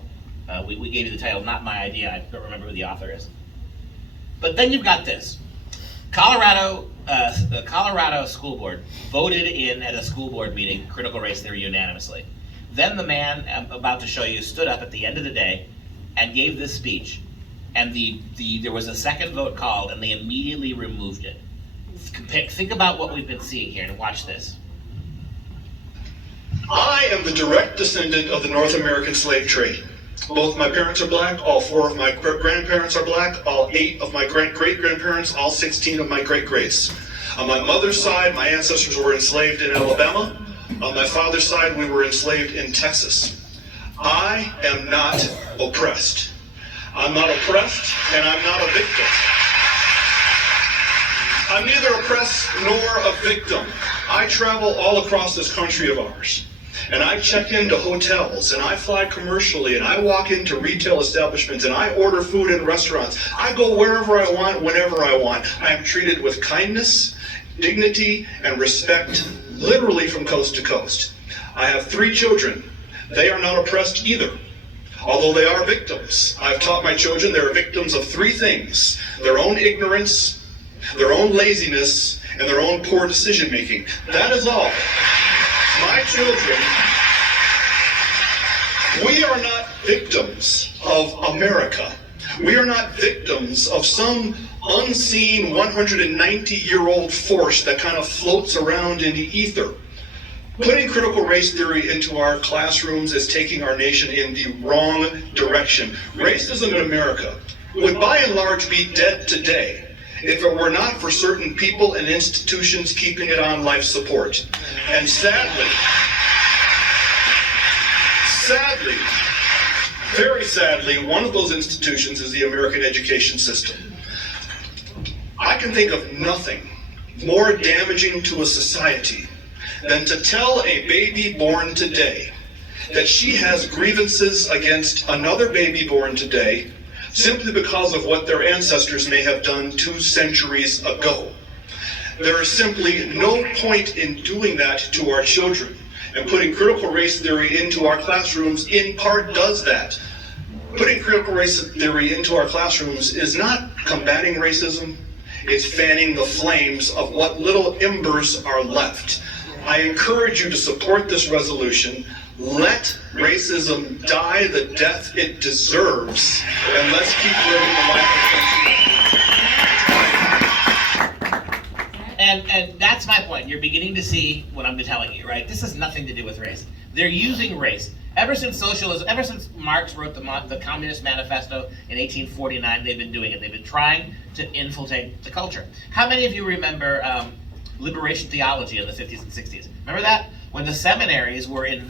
we gave you the title, not my idea. I don't remember who the author is. But then you've got this. The Colorado School Board voted in at a school board meeting critical race theory unanimously. Then the man I'm about to show you stood up at the end of the day and gave this speech, and there was a second vote called, and they immediately removed it. Think about what we've been seeing here, and watch this. I am the direct descendant of the North American slave trade. Both my parents are black, all 4 of my grandparents are black, all 8 of my great-grandparents, all 16 of my great-greats. On my mother's side, my ancestors were enslaved in Alabama. On my father's side, we were enslaved in Texas. I am not oppressed. I'm not oppressed, and I'm not a victim. I'm neither oppressed nor a victim. I travel all across this country of ours, and I check into hotels, and I fly commercially, and I walk into retail establishments, and I order food in restaurants. I go wherever I want, whenever I want. I am treated with kindness, dignity, and respect, literally from coast to coast. I have 3 children. They are not oppressed either, although they are victims. I've taught my children they're victims of 3 things: their own ignorance, their own laziness, and their own poor decision making. That is all. My children, we are not victims of America. We are not victims of some unseen 190-year-old force that kind of floats around in the ether. Putting critical race theory into our classrooms is taking our nation in the wrong direction. Racism in America would by and large be dead today if it were not for certain people and institutions keeping it on life support. And sadly, very sadly, one of those institutions is the American education system. I can think of nothing more damaging to a society than to tell a baby born today that she has grievances against another baby born today simply because of what their ancestors may have done 2 centuries ago. There is simply no point in doing that to our children, and putting critical race theory into our classrooms in part does that. Putting critical race theory into our classrooms is not combating racism, it's fanning the flames of what little embers are left. I encourage you to support this resolution. Let racism die the death it deserves, and let's keep living the life of And that's my point. You're beginning to see what I'm telling you, right? This has nothing to do with race. They're using race. Ever since socialism, ever since Marx wrote the Communist Manifesto in 1849, they've been doing it. They've been trying to infiltrate the culture. How many of you remember liberation theology in the 50s and 60s? Remember that? When the seminaries were invaded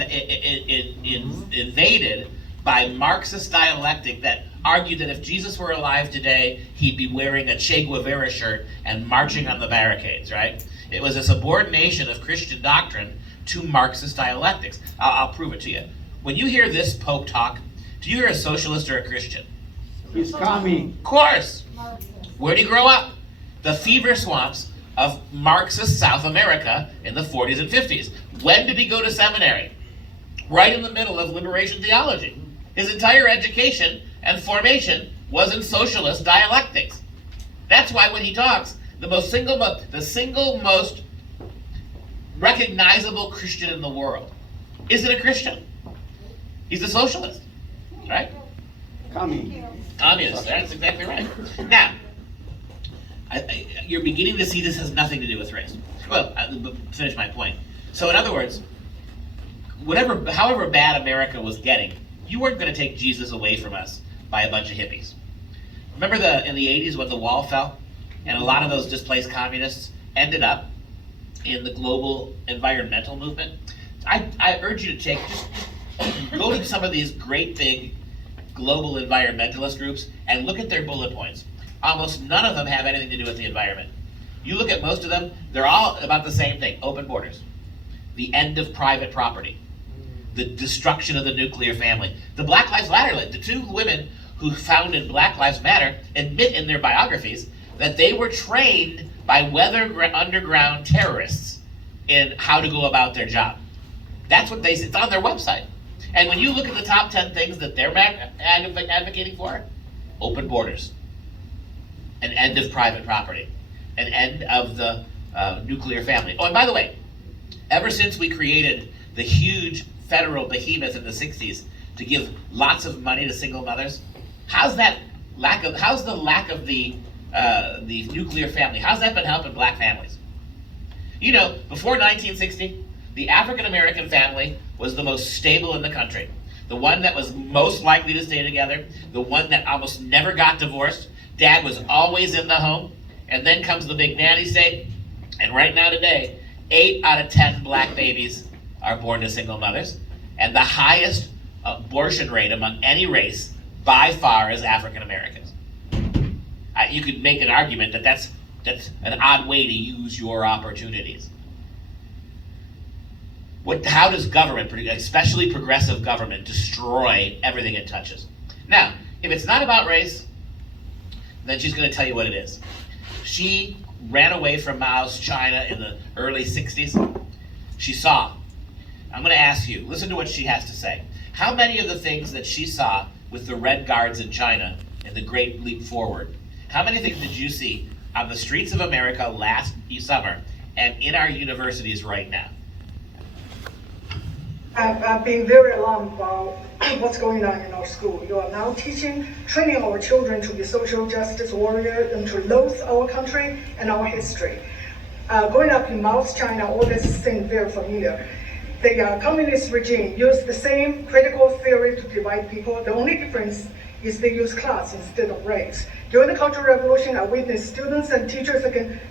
by Marxist dialectic that argued that if Jesus were alive today, he'd be wearing a Che Guevara shirt and marching on the barricades, right? It was a subordination of Christian doctrine to Marxist dialectics. I'll prove it to you. When you hear this Pope talk, do you hear a socialist or a Christian? He's commie. Of course. Where'd he grow up? The fever swamps of Marxist South America in the 40s and 50s. When did he go to seminary? Right in the middle of liberation theology. His entire education and formation was in socialist dialectics. That's why when he talks, the single most recognizable Christian in the world isn't a Christian. He's a socialist, right? Communist, that's exactly right. Now, you're beginning to see this has nothing to do with race. Well, finish my point. So in other words, however bad America was getting, you weren't going to take Jesus away from us by a bunch of hippies. Remember in the 80s when the wall fell? And a lot of those displaced communists ended up in the global environmental movement? I urge you to just go to some of these great big global environmentalist groups and look at their bullet points. Almost none of them have anything to do with the environment. You look at most of them, they're all about the same thing: open borders, the end of private property, the destruction of the nuclear family. The Black Lives Matter, the two women who founded Black Lives Matter admit in their biographies that they were trained by underground terrorists in how to go about their job. That's what it's on their website. And when you look at the top 10 things that they're advocating for, open borders, an end of private property, an end of the nuclear family. Oh, and by the way, ever since we created the huge federal behemoth in the 60s to give lots of money to single mothers, how's the lack of the nuclear family, how's that been helping black families? You know, before 1960, the African American family was the most stable in the country. The one that was most likely to stay together, the one that almost never got divorced. Dad was always in the home. And then comes the big nanny state. And right now today, 8 out of 10 black babies are born to single mothers. And the highest abortion rate among any race by far is African Americans. You could make an argument that that's an odd way to use your opportunities. How does government, especially progressive government, destroy everything it touches? Now, if it's not about race, then she's going to tell you what it is. She ran away from Mao's China in the early 60s. She saw. I'm going to ask you, listen to what she has to say. How many of the things that she saw with the Red Guards in China in the Great Leap Forward, how many things did you see on the streets of America last summer and in our universities right now? I've been very alarmed about what's going on in our school. You are now training our children to be social justice warriors and to loathe our country and our history. Growing up in Mao's China, all this seemed very familiar. The communist regime used the same critical theory to divide people. The only difference is they use class instead of race. During the Cultural Revolution, I witnessed students and teachers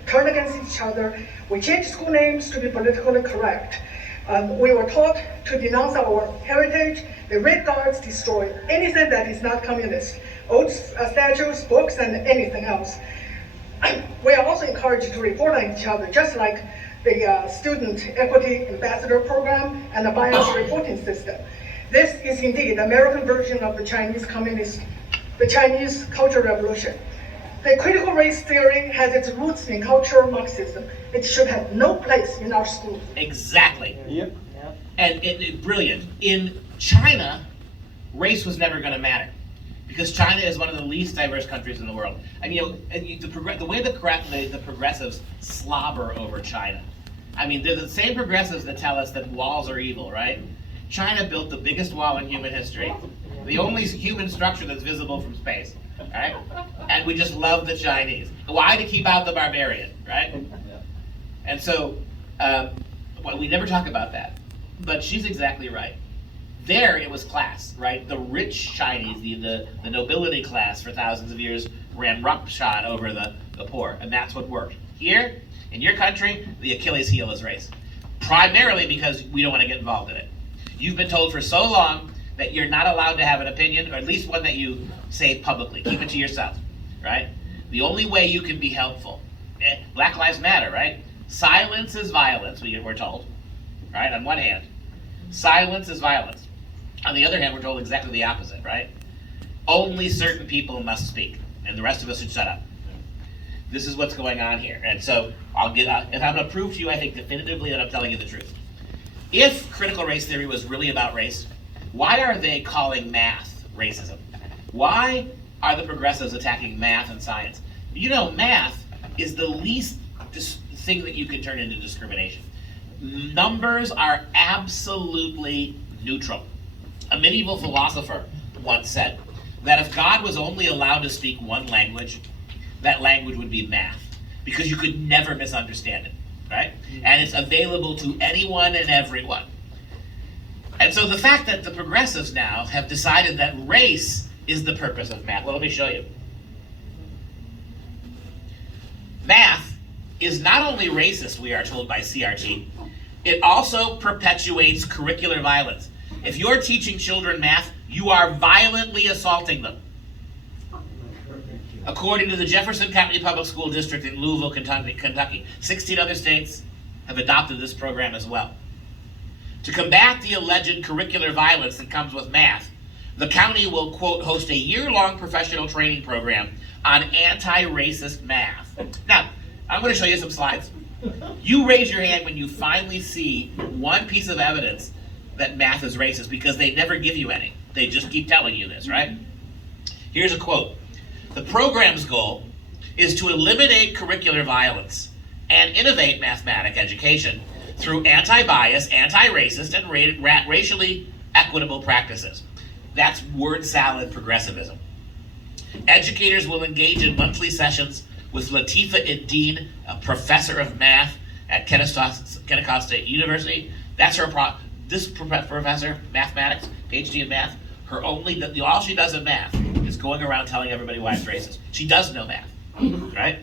turn against each other. We changed school names to be politically correct. We were taught to denounce our heritage. The Red Guards destroyed anything that is not communist, old statues, books, and anything else. We are also encouraged to report on each other, just like the Student Equity Ambassador Program and the bias reporting system. This is indeed the American version of the Chinese Cultural Revolution. The critical race theory has its roots in cultural Marxism. It should have no place in our schools. Exactly. Yep. And brilliant. In China, race was never going to matter because China is one of the least diverse countries in the world. And the way the progressives slobber over China. I mean, they're the same progressives that tell us that walls are evil, right? China built the biggest wall in human history, the only human structure that's visible from space. Right? And we just love the Chinese. Why? To keep out the barbarian, right? And so, we never talk about that. But she's exactly right. There, it was class, right? The rich Chinese, the nobility class for thousands of years ran roughshod over the poor, and that's what worked. Here, in your country, the Achilles heel is race. Primarily because we don't want to get involved in it. You've been told for so long that you're not allowed to have an opinion, or at least one that you say publicly. Keep it to yourself, right? The only way you can be helpful. Black Lives Matter, right? Silence is violence, we're told, right? On one hand, silence is violence. On the other hand, we're told exactly the opposite, right? Only certain people must speak, and the rest of us should shut up. This is what's going on here. And so if I'm going to prove to you, I think definitively that I'm telling you the truth. If critical race theory was really about race, why are they calling math racism? Why are the progressives attacking math and science? You know, math is the least thing that you can turn into discrimination. Numbers are absolutely neutral. A medieval philosopher once said that if God was only allowed to speak one language, that language would be math, because you could never misunderstand it, right? And it's available to anyone and everyone. And so the fact that the progressives now have decided that race is the purpose of math, well, let me show you. Math is not only racist, we are told by CRT, it also perpetuates curricular violence. If you're teaching children math, you are violently assaulting them. According to the Jefferson County Public School District in Louisville, Kentucky, 16 other states have adopted this program as well. To combat the alleged curricular violence that comes with math, the county will, quote, host a year-long professional training program on anti-racist math. Now, I'm going to show you some slides. You raise your hand when you finally see one piece of evidence that math is racist, because they never give you any. They just keep telling you this, right? Here's a quote. The program's goal is to eliminate curricular violence and innovate mathematics education through anti-bias, anti-racist, and racially equitable practices. That's word salad progressivism. Educators will engage in monthly sessions with Latifa Eddine, a professor of math at Kennesaw State University. That's her this professor, mathematics, PhD in math, all she does in math is going around telling everybody why it's racist. She does know math, right?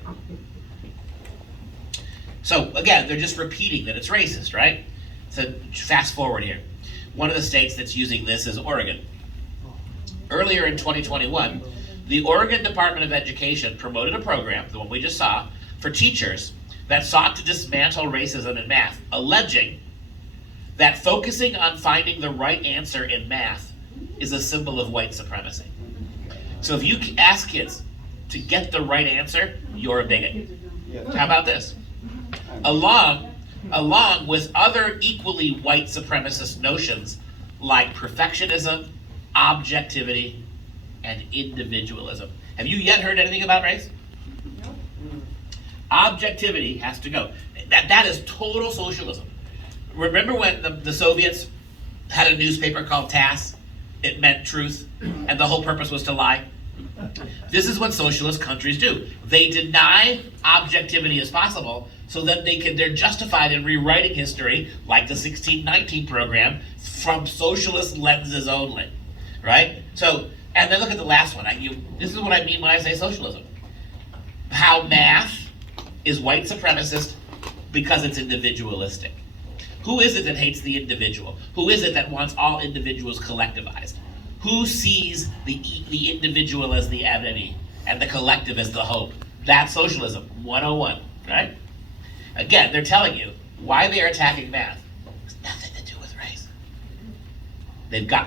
So again, they're just repeating that it's racist, right? So fast forward here. One of the states that's using this is Oregon. Earlier in 2021, the Oregon Department of Education promoted a program, the one we just saw, for teachers that sought to dismantle racism in math, alleging that focusing on finding the right answer in math is a symbol of white supremacy. So if you ask kids to get the right answer, you're a bigot. How about this? Along with other equally white supremacist notions like perfectionism, objectivity, and individualism. Have you yet heard anything about race? Objectivity has to go. That is total socialism. Remember when the Soviets had a newspaper called TASS? It meant truth, and the whole purpose was to lie. This is what socialist countries do. They deny objectivity as possible, so that they're justified in rewriting history, like the 1619 program, from socialist lenses only, right? So, and then look at the last one. This is what I mean when I say socialism. How math is white supremacist because it's individualistic. Who is it that hates the individual? Who is it that wants all individuals collectivized? Who sees the individual as the enemy and the collective as the hope? That's socialism 101, right? Again, they're telling you why they are attacking math. It's nothing to do with race.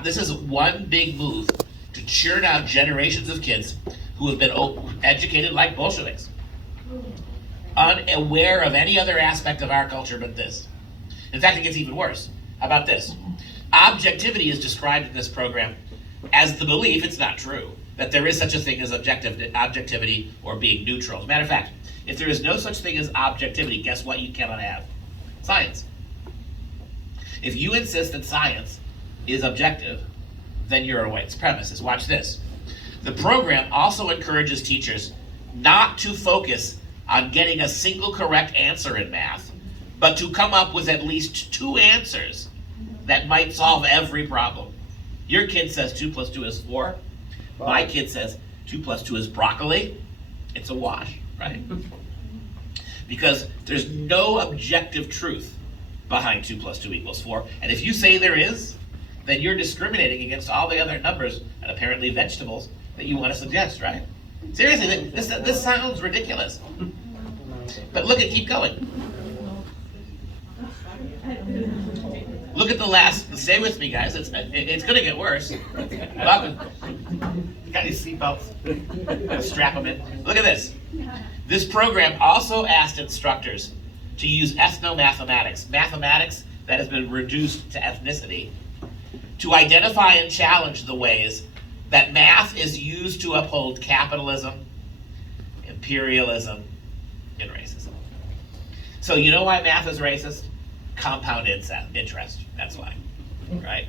This is one big move to churn out generations of kids who have been educated like Bolsheviks, unaware of any other aspect of our culture but this. In fact, it gets even worse. How about this? Objectivity is described in this program as the belief, it's not true, that there is such a thing as objectivity or being neutral. As a matter of fact, if there is no such thing as objectivity, guess what you cannot have? Science. If you insist that science is objective, then you're a white supremacist. Watch this. The program also encourages teachers not to focus on getting a single correct answer in math, but to come up with at least 2 answers that might solve every problem. Your kid says 2 + 2 is 4. My kid says 2 + 2 is broccoli. It's a wash, right? Because there's no objective truth behind 2 + 2 = 4. And if you say there is, then you're discriminating against all the other numbers and apparently vegetables that you want to suggest, right? Seriously, this sounds ridiculous. But keep going. Look at the last, stay with me guys, it's going to get worse. Got these seatbelts, strap them in. Look at this. This program also asked instructors to use ethnomathematics, mathematics that has been reduced to ethnicity, to identify and challenge the ways that math is used to uphold capitalism, imperialism, and racism. So you know why math is racist? compound interest, that's why, right?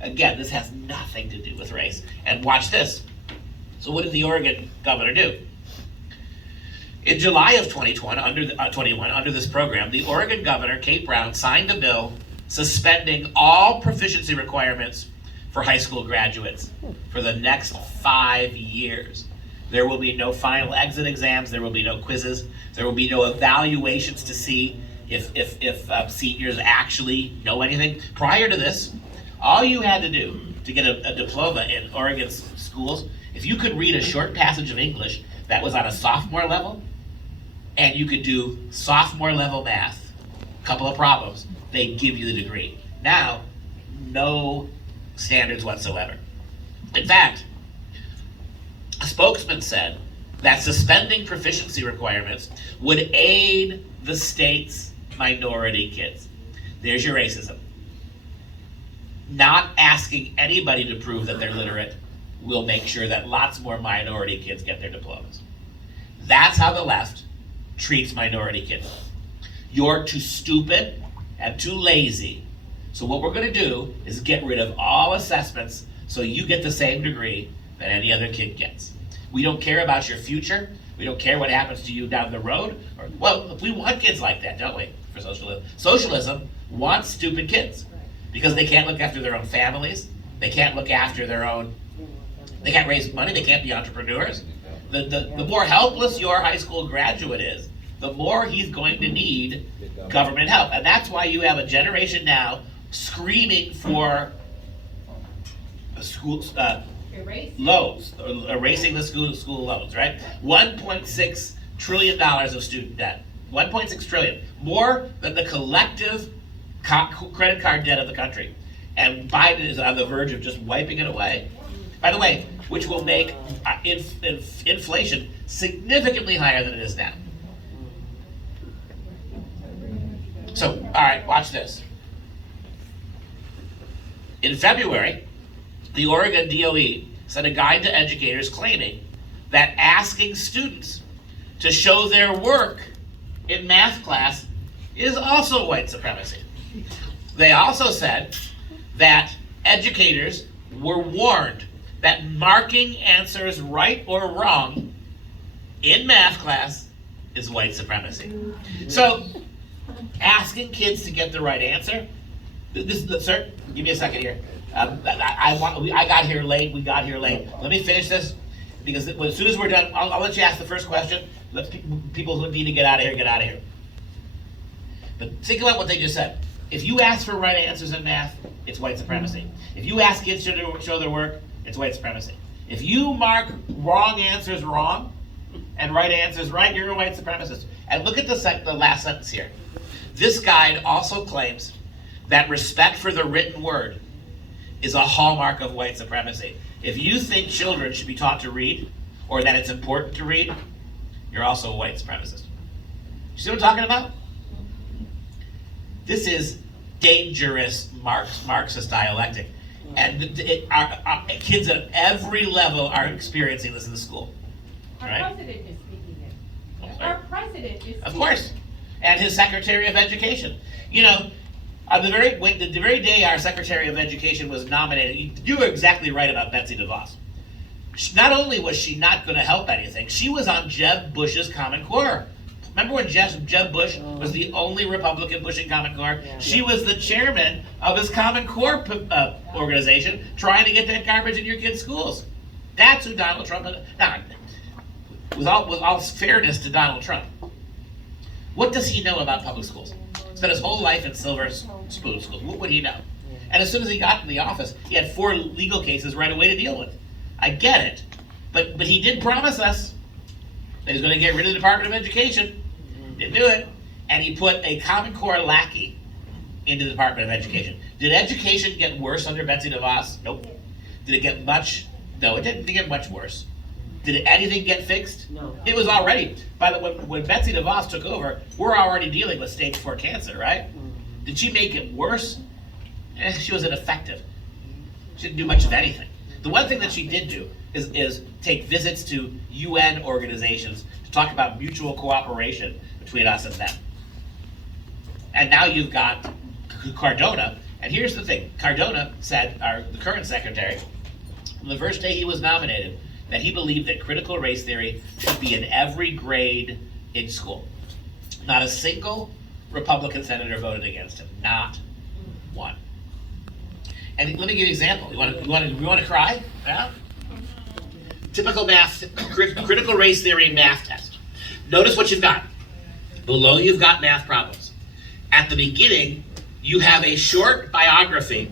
Again, this has nothing to do with race. And watch this. So what did the Oregon governor do? In July of 2021, under this program, the Oregon governor, Kate Brown, signed a bill suspending all proficiency requirements for high school graduates for the next 5 years. There will be no final exit exams, there will be no quizzes, there will be no evaluations to see if seniors actually know anything. Prior to this, all you had to do to get a diploma in Oregon's schools, if you could read a short passage of English that was on a sophomore level, and you could do sophomore level math, a couple of problems, they'd give you the degree. Now, no standards whatsoever. In fact, a spokesman said that suspending proficiency requirements would aid the state's minority kids. There's your racism. Not asking anybody to prove that they're literate will make sure that lots more minority kids get their diplomas. That's how the left treats minority kids. You're too stupid and too lazy. So what we're going to do is get rid of all assessments so you get the same degree that any other kid gets. We don't care about your future. We don't care what happens to you down the road. Well, we want kids like that, don't we, for socialism? Socialism wants stupid kids because they can't look after their own families. They can't look after their own, they can't raise money. They can't be entrepreneurs. The more helpless your high school graduate is, the more he's going to need government help. And that's why you have a generation now screaming for school loans, erasing the school loans, right? $1.6 trillion of student debt. 1.6 trillion, more than the collective credit card debt of the country. And Biden is on the verge of just wiping it away. By the way, which will make inflation significantly higher than it is now. So, all right, watch this. In February, the Oregon DOE sent a guide to educators claiming that asking students to show their work in math class is also white supremacy. They also said that educators were warned that marking answers right or wrong in math class is white supremacy. So, asking kids to get the right answer. Sir, give me a second here. I got here late. We got here late. Let me finish this because as soon as we're done, I'll let you ask the first question. Let people who need to get out of here get out of here. But think about what they just said. If you ask for right answers in math, it's white supremacy. If you ask kids to show their work, it's white supremacy. If you mark wrong answers wrong and right answers right, you're a white supremacist. And look at the last sentence here. This guide also claims that respect for the written word is a hallmark of white supremacy. If you think children should be taught to read, or that it's important to read, you're also a white supremacist. You see what I'm talking about? This is dangerous Marxist dialectic. And our kids at every level are experiencing this in the school. Right? Our president is speaking it. Our president is speaking. Of course. And his Secretary of Education. You know, the very day our Secretary of Education was nominated, you were exactly right about Betsy DeVos. Not only was she not going to help anything, she was on Jeb Bush's Common Core. Remember when Jeb Bush was the only Republican pushing Common Core? Yeah. She was the chairman of his Common Core organization trying to get that garbage in your kids' schools. That's who Donald Trump is. Now, with all fairness to Donald Trump, what does he know about public schools? Spent his whole life in silver spoon schools. What would he know? And as soon as he got in the office, he had 4 legal cases right away to deal with. I get it, but he did promise us that he's going to get rid of the Department of Education. Didn't do it. And he put a Common Core lackey into the Department of Education. Did education get worse under Betsy DeVos? Nope. Did it get much? No, it didn't get much worse. Did anything get fixed? No. It was already, by the way, when Betsy DeVos took over, we're already dealing with stage 4 cancer, right? Did she make it worse? She was ineffective. She didn't do much of anything. The one thing that she did do is take visits to UN organizations to talk about mutual cooperation between us and them. And now you've got Cardona. And here's the thing. Cardona said, the current secretary, from the first day he was nominated, that he believed that critical race theory should be in every grade in school. Not a single Republican senator voted against him. Not one. And let me give you an example. You want to cry? Yeah? Typical math, critical race theory math test. Notice what you've got. Below you've got math problems. At the beginning, you have a short biography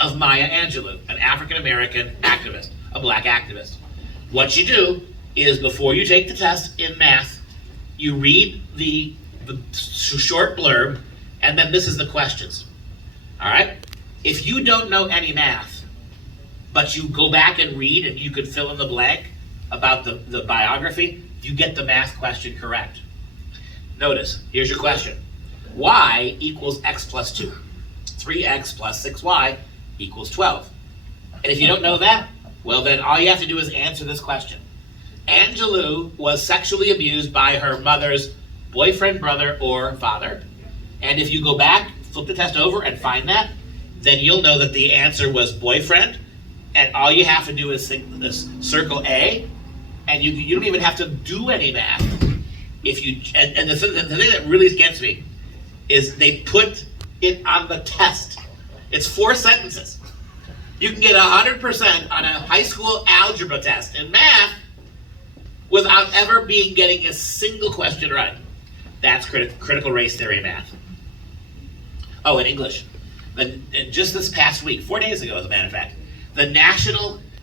of Maya Angelou, an African-American activist, a black activist. What you do is before you take the test in math, you read the short blurb, and then this is the questions. All right? If you don't know any math, but you go back and read and you could fill in the blank about the biography, you get the math question correct. Notice, here's your question. Y equals x plus 2. 3x plus 6y equals 12. And if you don't know that, well then all you have to do is answer this question. Angelou was sexually abused by her mother's boyfriend, brother, or father. And if you go back, flip the test over and find that, then you'll know that the answer was boyfriend. And all you have to do is circle A, and you don't even have to do any math. If you and the thing that really gets me is they put it on the test. It's 4 sentences. You can get 100% on a high school algebra test in math without ever getting a single question right. That's critical race theory math. Oh, in English. And just this past week, 4 days ago, as a matter of fact, the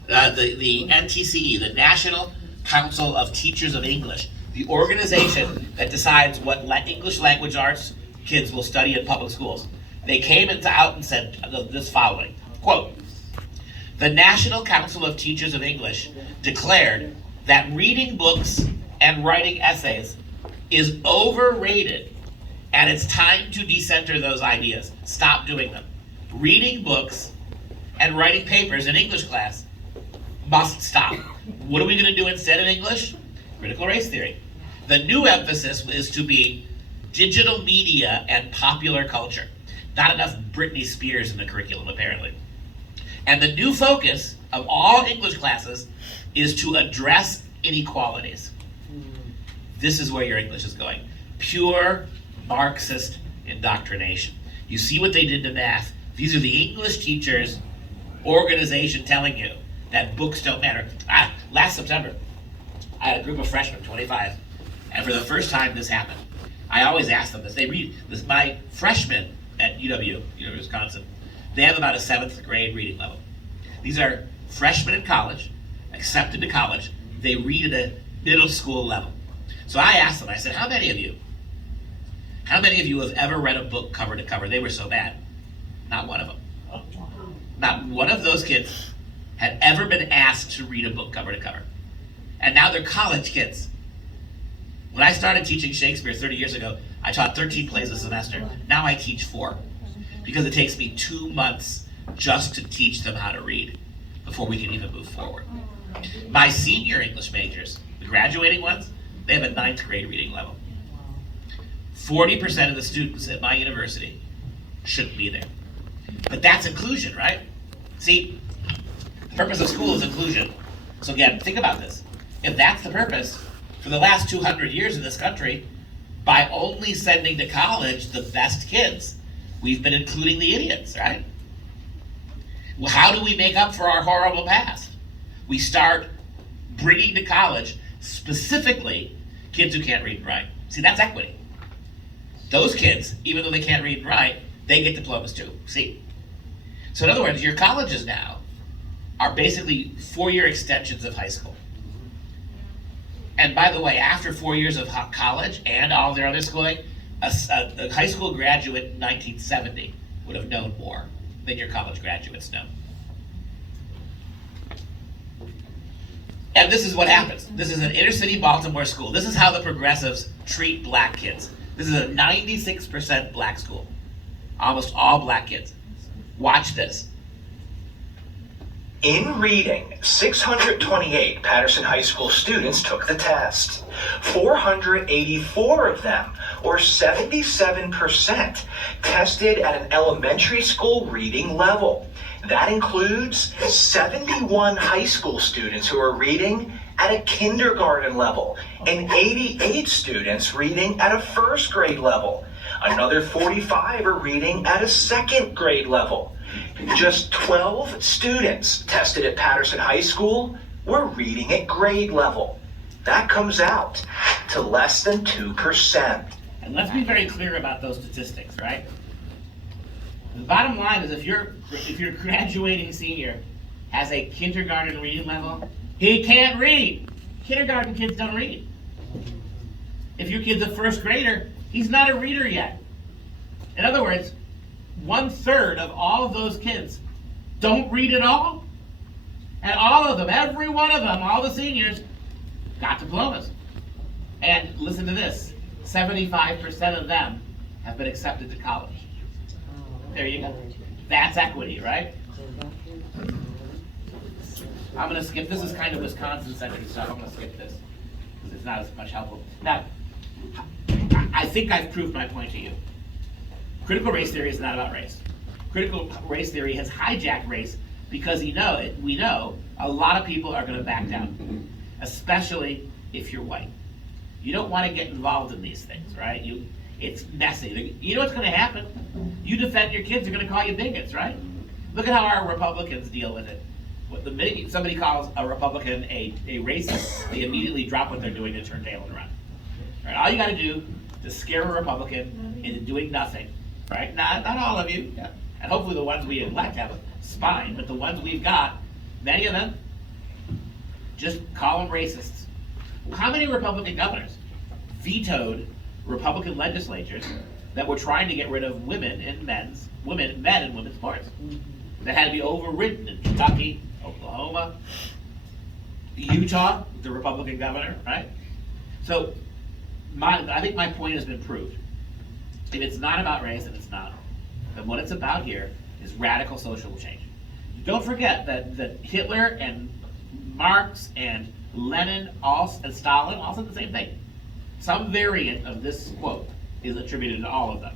NTCE, the National Council of Teachers of English, the organization that decides what English language arts kids will study in public schools, they came out and said this following, quote, "The National Council of Teachers of English declared that reading books and writing essays is overrated, and it's time to decenter those ideas. Stop doing them. Reading books and writing papers in English class must stop. What are we going to do instead in English? Critical race theory. The new emphasis is to be digital media and popular culture. Not enough Britney Spears in the curriculum, apparently. And the new focus of all English classes is to address inequalities." This is where your English is going. Pure Marxist indoctrination. You see what they did to math. These are the English teachers organization telling you that books don't matter. Last September, I had a group of freshmen, 25, and for the first time this happened. I always ask them this. They read this. My freshmen at University of Wisconsin, they have about a 7th grade reading level. These are freshmen in college, accepted to college. They read at a middle school level. So I asked them, I said, how many of you have ever read a book cover to cover? They were so bad. Not one of them. Not one of those kids had ever been asked to read a book cover to cover. And now they're college kids. When I started teaching Shakespeare 30 years ago, I taught 13 plays a semester. Now I teach 4 because it takes me 2 months just to teach them how to read before we can even move forward. My senior English majors, the graduating ones, they have a 9th grade reading level. 40% of the students at my university shouldn't be there. But that's inclusion, right? See, the purpose of school is inclusion. So again, think about this. If that's the purpose, for the last 200 years in this country, by only sending to college the best kids, we've been including the idiots, right? Well, how do we make up for our horrible past? We start bringing to college specifically kids who can't read and write. See, that's equity. Those kids, even though they can't read and write, they get diplomas too. See? So in other words, your colleges now are basically 4-year extensions of high school. And by the way, after 4 years of college and all their other schooling, a high school graduate in 1970 would have known more than your college graduates know. And this is what happens. This is an inner city Baltimore school. This is how the progressives treat black kids. This is a 96% black school. Almost all black kids. Watch this. In reading, 628 Patterson High School students took the test. 484 of them, or 77%, tested at an elementary school reading level. That includes 71 high school students who are reading at a kindergarten level and 88 students reading at a first grade level. Another 45 are reading at a second grade level. Just 12 students tested at Patterson High School were reading at grade level. That comes out to less than 2%. And let's be very clear about those statistics, right? The bottom line is if your graduating senior has a kindergarten reading level, he can't read. Kindergarten kids don't read. If your kid's a first grader, he's not a reader yet. In other words, 1/3 of all of those kids don't read at all. And all of them, every one of them, all the seniors, got diplomas. And listen to this, 75% of them have been accepted to college. There you go. That's equity, right? I'm going to skip, this is kind of Wisconsin-centered stuff, I'm going to skip this, because it's not as much helpful. Now, I think I've proved my point to you. Critical race theory is not about race. Critical race theory has hijacked race because we know a lot of people are going to back down, especially if you're white. You don't want to get involved in these things, right? It's messy. You know what's going to happen? You defend your kids, they're going to call you bigots, right? Look at how our Republicans deal with it. The minute somebody calls a Republican a racist, they immediately drop what they're doing and turn tail and run. Right? All you got to do to scare a Republican into doing nothing, right? Not all of you, and hopefully the ones we elect have a spine, but the ones we've got, many of them, just call them racists. How many Republican governors vetoed Republican legislatures that were trying to get rid of men in women's sports? That had to be overridden in Kentucky, Oklahoma, Utah, the Republican governor, right? So I think my point has been proved. If it's not about race, and it's not, then what it's about here is radical social change. Don't forget that Hitler and Marx and Lenin and Stalin all said the same thing. Some variant of this quote is attributed to all of them.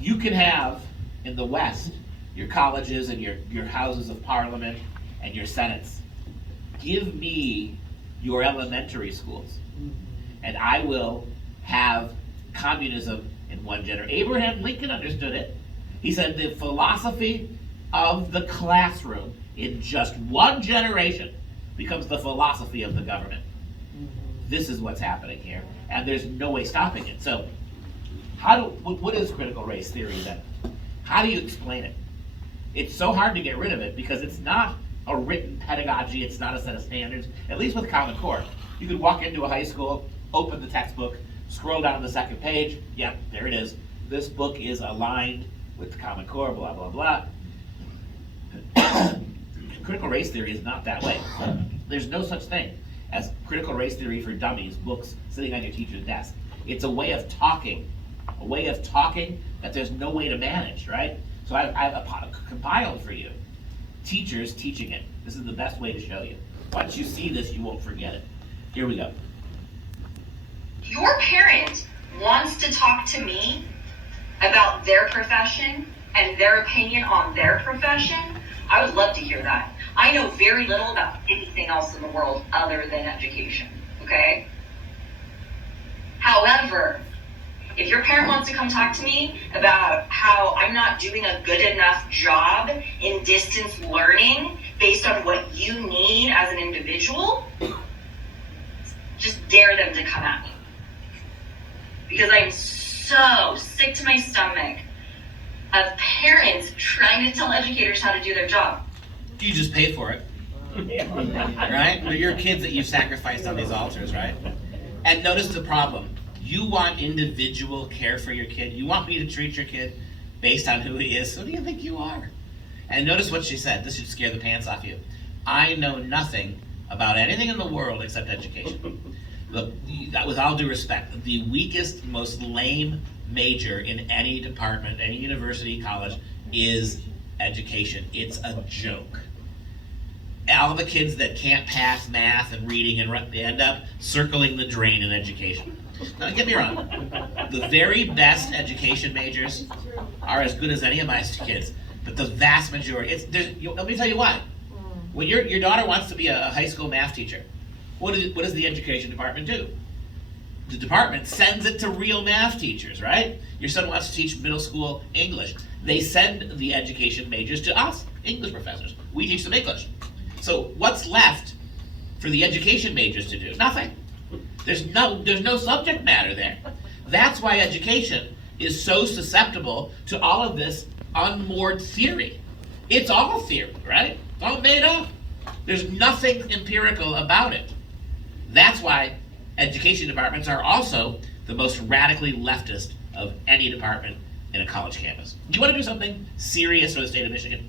You can have, in the West, your colleges and your houses of parliament and your senates. Give me your elementary schools, and I will have communism in one generation. Abraham Lincoln understood it. He said the philosophy of the classroom in just one generation becomes the philosophy of the government. This is what's happening here, and there's no way stopping it. So, what is critical race theory then? How do you explain it? It's so hard to get rid of it because it's not a written pedagogy, it's not a set of standards, at least with Common Core. You could walk into a high school, open the textbook, scroll down to the second page, yep, there it is. This book is aligned with the Common Core, blah, blah, blah. Critical race theory is not that way. There's no such thing as critical race theory for dummies, books sitting on your teacher's desk. It's a way of talking that there's no way to manage, right? So I've compiled for you teachers teaching it. This is the best way to show you. Once you see this, you won't forget it. Here we go. Your parent wants to talk to me about their profession and their opinion on their profession. I would love to hear that. I know very little about anything else in the world other than education, okay? However, if your parent wants to come talk to me about how I'm not doing a good enough job in distance learning based on what you need as an individual, just dare them to come at me. Because I'm so sick to my stomach of parents trying to tell educators how to do their job. You just pay for it, right? They're your kids that you've sacrificed on these altars, right? And notice the problem. You want individual care for your kid. You want me to treat your kid based on who he is. Who do you think you are? And notice what she said. This should scare the pants off you. I know nothing about anything in the world except education. Look, with all due respect, the weakest, most lame major in any department, any university, college, is education. It's a joke. all the kids that can't pass math and reading and they end up circling the drain in education. Now, don't get me wrong. The very best education majors are as good as any of my kids, but the vast majority, let me tell you why. When your daughter wants to be a high school math teacher, what does the education department do? The department sends it to real math teachers, right? Your son wants to teach middle school English. They send the education majors to us, English professors. We teach them English. So what's left for the education majors to do? Nothing. There's no subject matter there. That's why education is so susceptible to all of this unmoored theory. It's all theory, right? It's all made up. There's nothing empirical about it. That's why education departments are also the most radically leftist of any department in a college campus. Do you want to do something serious for the state of Michigan?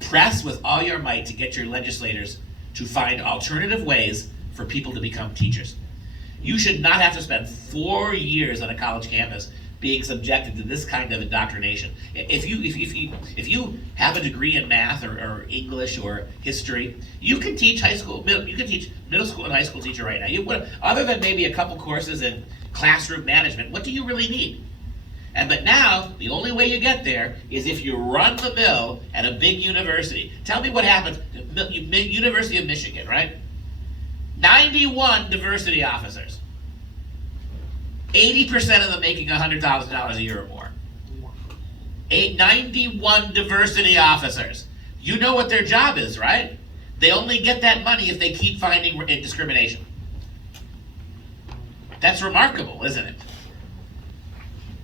Press with all your might to get your legislators to find alternative ways for people to become teachers. You should not have to spend 4 years on a college campus being subjected to this kind of indoctrination. If you have a degree in math or English or history, you can teach you can teach middle school and high school teacher right now. Other than maybe a couple courses in classroom management, what do you really need? But now, the only way you get there is if you run the mill at a big university. Tell me what happens. University of Michigan, right? 91 diversity officers. 80% of them making $100,000 a year or more. 91 diversity officers. You know what their job is, right? They only get that money if they keep finding discrimination. That's remarkable, isn't it?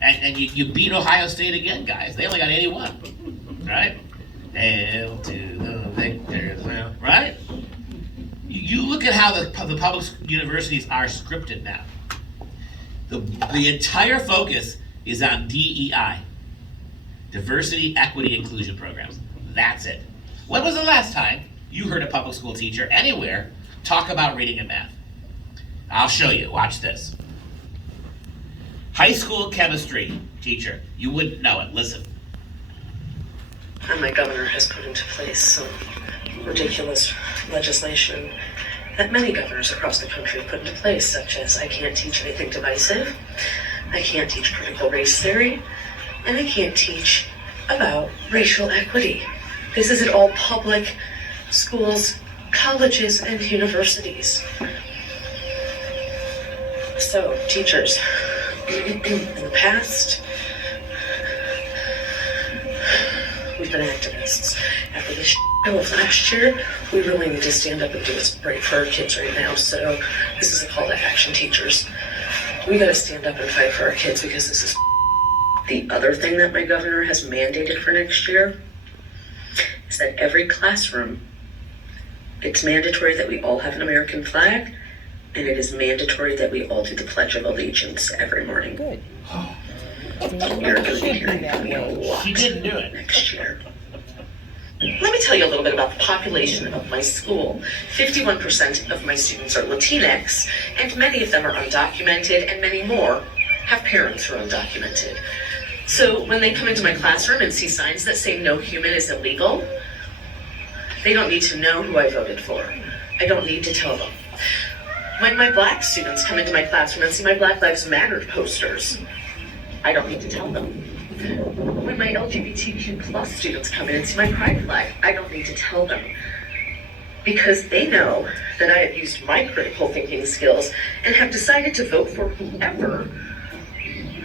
And you beat Ohio State again, guys. They only got 81, right? Hail to the victors, right? You look at how the public universities are scripted now. The entire focus is on DEI, diversity, equity, inclusion programs. That's it. When was the last time you heard a public school teacher anywhere talk about reading and math? I'll show you. Watch this. High school chemistry teacher. You wouldn't know it. Listen. And my governor has put into place some ridiculous legislation that many governors across the country have put into place, such as I can't teach anything divisive, I can't teach critical race theory, and I can't teach about racial equity. This is at all public schools, colleges, and universities. So, teachers, in the past, we've been activists. After the of last year, we really need to stand up and do what's right for our kids right now. So this is a call to action, teachers. We gotta stand up and fight for our kids because this is the other thing that my governor has mandated for next year is that every classroom, it's mandatory that we all have an American flag, and it is mandatory that we all do the Pledge of Allegiance every morning. Good. You're gonna be hearing from me a lot. She didn't do it next year. Let me tell you a little bit about the population of my school. 51% of my students are Latinx, and many of them are undocumented, and many more have parents who are undocumented. So when they come into my classroom and see signs that say no human is illegal, they don't need to know who I voted for. I don't need to tell them. When my black students come into my classroom and see my Black Lives Matter posters, I don't need to tell them. When my LGBTQ plus students come in and see my pride flag, I don't need to tell them. Because they know that I have used my critical thinking skills and have decided to vote for whoever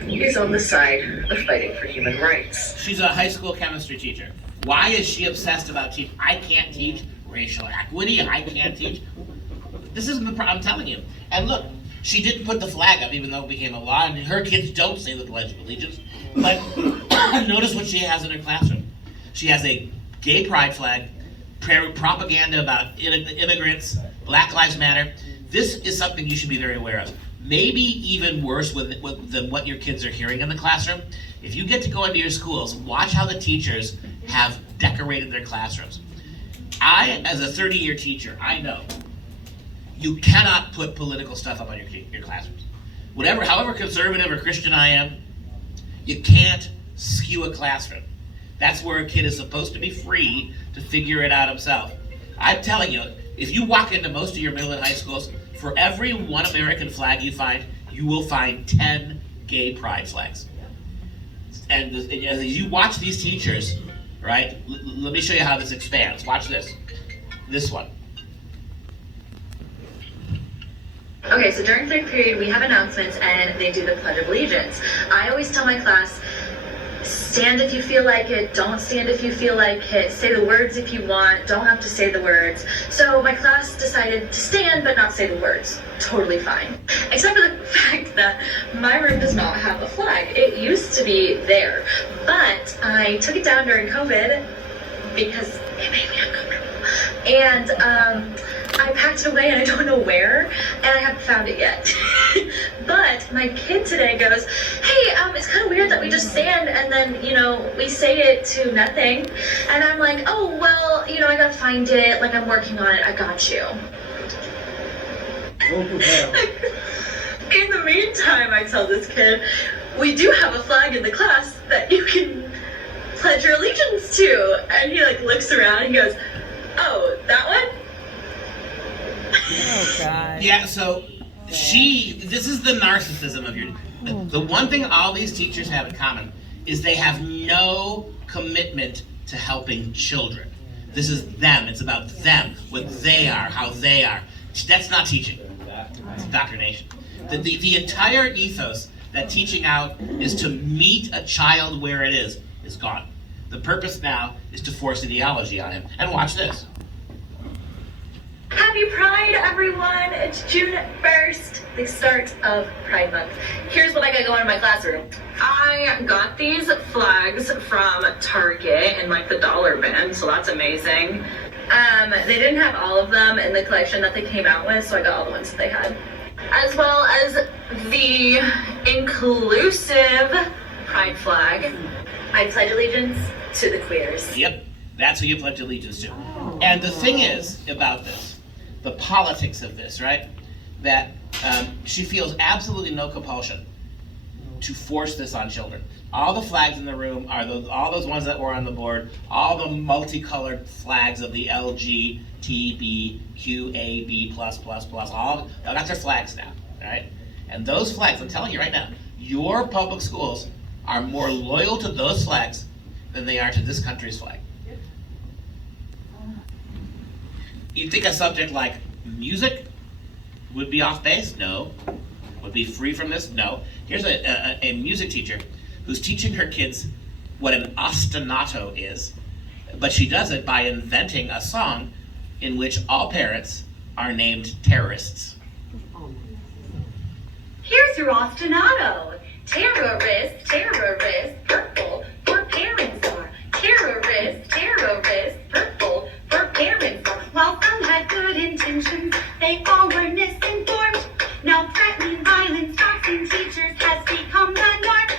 is on the side of fighting for human rights. She's a high school chemistry teacher. Why is she obsessed about teaching? I can't teach racial equity. I can't teach. This isn't the problem, I'm telling you. And look, she didn't put the flag up even though it became a law, and her kids don't say the Pledge of Allegiance. But notice what she has in her classroom. She has a gay pride flag, propaganda about immigrants, Black Lives Matter. This is something you should be very aware of. Maybe even worse than what your kids are hearing in the classroom. If you get to go into your schools, watch how the teachers have decorated their classrooms. I, as a 30-year teacher, I know you cannot put political stuff up on your classrooms. However conservative or Christian I am, you can't skew a classroom. That's where a kid is supposed to be free to figure it out himself. I'm telling you, if you walk into most of your middle and high schools, for every one American flag you find, you will find 10 gay pride flags. And as you watch these teachers, right, let me show you how this expands. Watch this. This one. Okay, so during third period, we have announcements and they do the Pledge of Allegiance. I always tell my class, stand if you feel like it, don't stand if you feel like it, say the words if you want, don't have to say the words. So my class decided to stand but not say the words. Totally fine. Except for the fact that my room does not have a flag. It used to be there, but I took it down during COVID because it made me uncomfortable. And I packed it away and I don't know where, and I haven't found it yet. But my kid today goes, hey, it's kind of weird that we just stand and then, we say it to nothing. And I'm like, oh, well, I gotta find it, like I'm working on it, I got you. In the meantime, I tell this kid, we do have a flag in the class that you can pledge your allegiance to. And he looks around and goes, oh, that one? Oh, God. Yeah, so this is the narcissism of your, the one thing all these teachers have in common is they have no commitment to helping children. This is them, it's about them, what they are, how they are. That's not teaching, it's indoctrination. The entire ethos that teaching out is to meet a child where it is gone. The purpose now is to force ideology on him. And watch this. Happy Pride, everyone! It's June 1st, the start of Pride Month. Here's what I got going in my classroom. I got these flags from Target in the dollar bin, so that's amazing. They didn't have all of them in the collection that they came out with, so I got all the ones that they had. As well as the inclusive Pride flag. I pledge allegiance to the queers. Yep, that's who you pledge allegiance to. And the thing is about this, the politics of this, right? That she feels absolutely no compulsion to force this on children. All the flags in the room are all those ones that were on the board, all the multicolored flags of the LGBTQAB+++, all got their flags now, right? And those flags, I'm telling you right now, your public schools are more loyal to those flags than they are to this country's flag. You'd think a subject like music would be off base? No. Would be free from this? No. Here's a music teacher who's teaching her kids what an ostinato is, but she does it by inventing a song in which all parents are named terrorists. Here's your ostinato. Terrorist, terrorist, purple, for parents are. Terrorist, terrorist, purple, for parents are. While some had good intentions, they all were misinformed. Now threatening violence, doxing teachers has become the norm.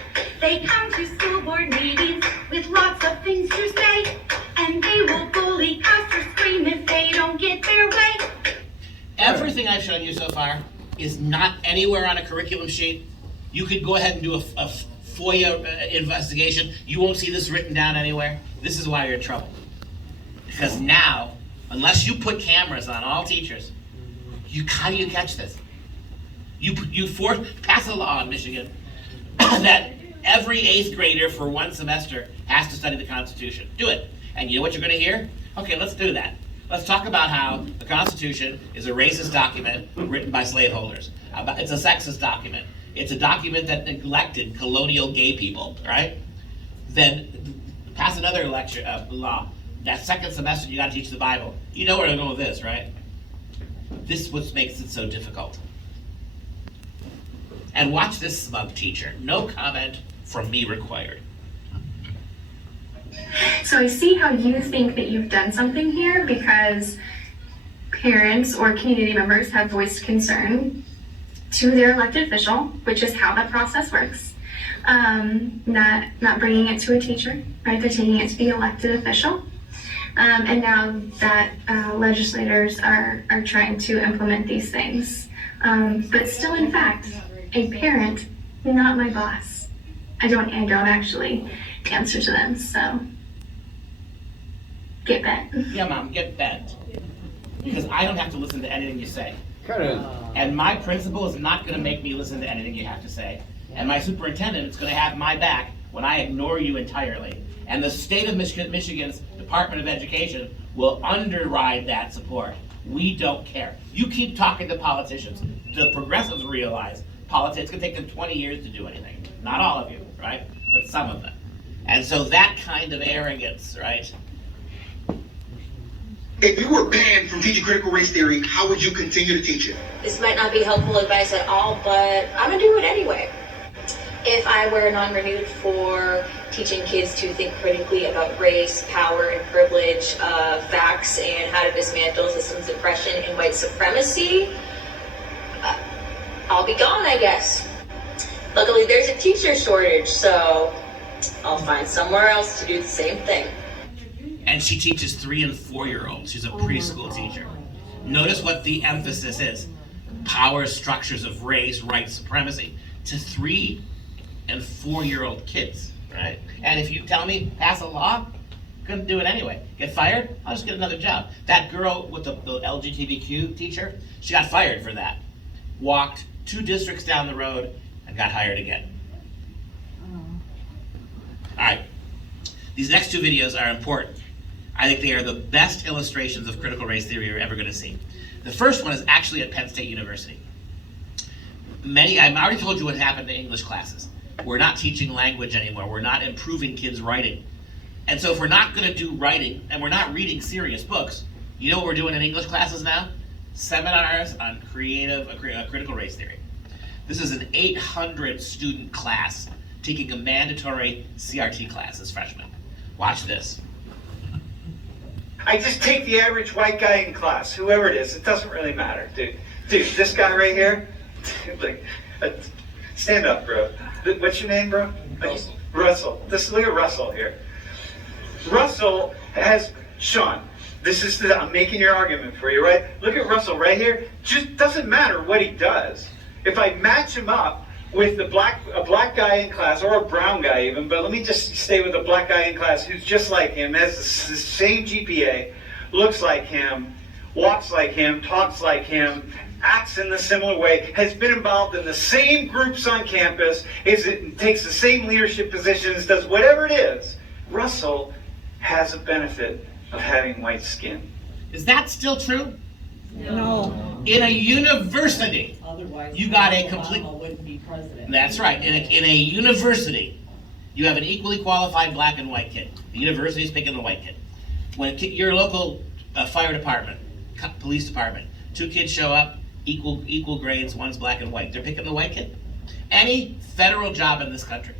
They come to school board meetings with lots of things to say, and they will bully, cuss, or scream if they don't get their way. Everything I've shown you so far is not anywhere on a curriculum sheet. You could go ahead and do a FOIA investigation. You won't see this written down anywhere. This is why you're in trouble. Because now, unless you put cameras on all teachers, how do you catch this? You pass a law in Michigan that every 8th grader for one semester has to study the Constitution. Do it. And you know what you're going to hear? Okay, let's do that. Let's talk about how the Constitution is a racist document written by slaveholders. It's a sexist document. It's a document that neglected colonial gay people, right? Then pass another law. That second semester, you got to teach the Bible. You know where to go with this, right? This is what makes it so difficult. And watch this smug teacher. No comment from me required. So I see how you think that you've done something here because parents or community members have voiced concern to their elected official, which is how that process works. Not bringing it to a teacher, right? They're taking it to the elected official. And now that legislators are trying to implement these things. But still, in fact, a parent, not my boss. I don't actually answer to them, so get bent. Yeah, Mom, get bent. because I don't have to listen to anything you say. And my principal is not going to make me listen to anything you have to say. And my superintendent is going to have my back when I ignore you entirely. And the state of Michigan's Department of Education will underride that support. We don't care. You keep talking to politicians. The progressives realize politics can take them 20 years to do anything. Not all of you, right? But some of them. And so that kind of arrogance, right? If you were banned from teaching critical race theory, how would you continue to teach it? This might not be helpful advice at all, but I'm gonna do it anyway. If I were non-renewed for teaching kids to think critically about race, power, and privilege, facts, and how to dismantle systems of oppression and white supremacy, I'll be gone, I guess. Luckily, there's a teacher shortage, so I'll find somewhere else to do the same thing. And she teaches 3- and 4-year-olds. She's a preschool teacher. Notice what the emphasis is. Power structures of race, white supremacy to 3- and 4-year-old kids, right? And if you tell me, pass a law, couldn't do it anyway. Get fired? I'll just get another job. That girl with the LGBTQ teacher, she got fired for that. Walked 2 districts down the road and got hired again. All right, these next 2 videos are important. I think they are the best illustrations of critical race theory you're ever gonna see. The first one is actually at Penn State University. I've already told you what happened to English classes. We're not teaching language anymore. We're not improving kids' writing. And so if we're not gonna do writing and we're not reading serious books, you know what we're doing in English classes now? Seminars on critical race theory. This is an 800 student class taking a mandatory CRT class as freshmen. Watch this. I just take the average white guy in class, whoever it is, it doesn't really matter, dude. Dude, this guy right here, like, stand up, bro. What's your name, bro? Russell. Russell. Look at Russell here. Russell has, Sean, I'm making your argument for you, right? Look at Russell right here. Just doesn't matter what he does. If I match him up with a black guy in class, or a brown guy even, but let me just stay with a black guy in class who's just like him, has the same GPA, looks like him, walks like him, talks like him, acts in a similar way, has been involved in the same groups on campus, takes the same leadership positions, does whatever it is. Russell has a benefit of having white skin. Is that still true? No. In a university, you got a complete. Wouldn't be president. That's right. In a university, you have an equally qualified black and white kid. The university is picking the white kid. When your local fire department, police department, 2 kids show up, equal grades, one's black and white. They're picking the white kid. Any federal job in this country,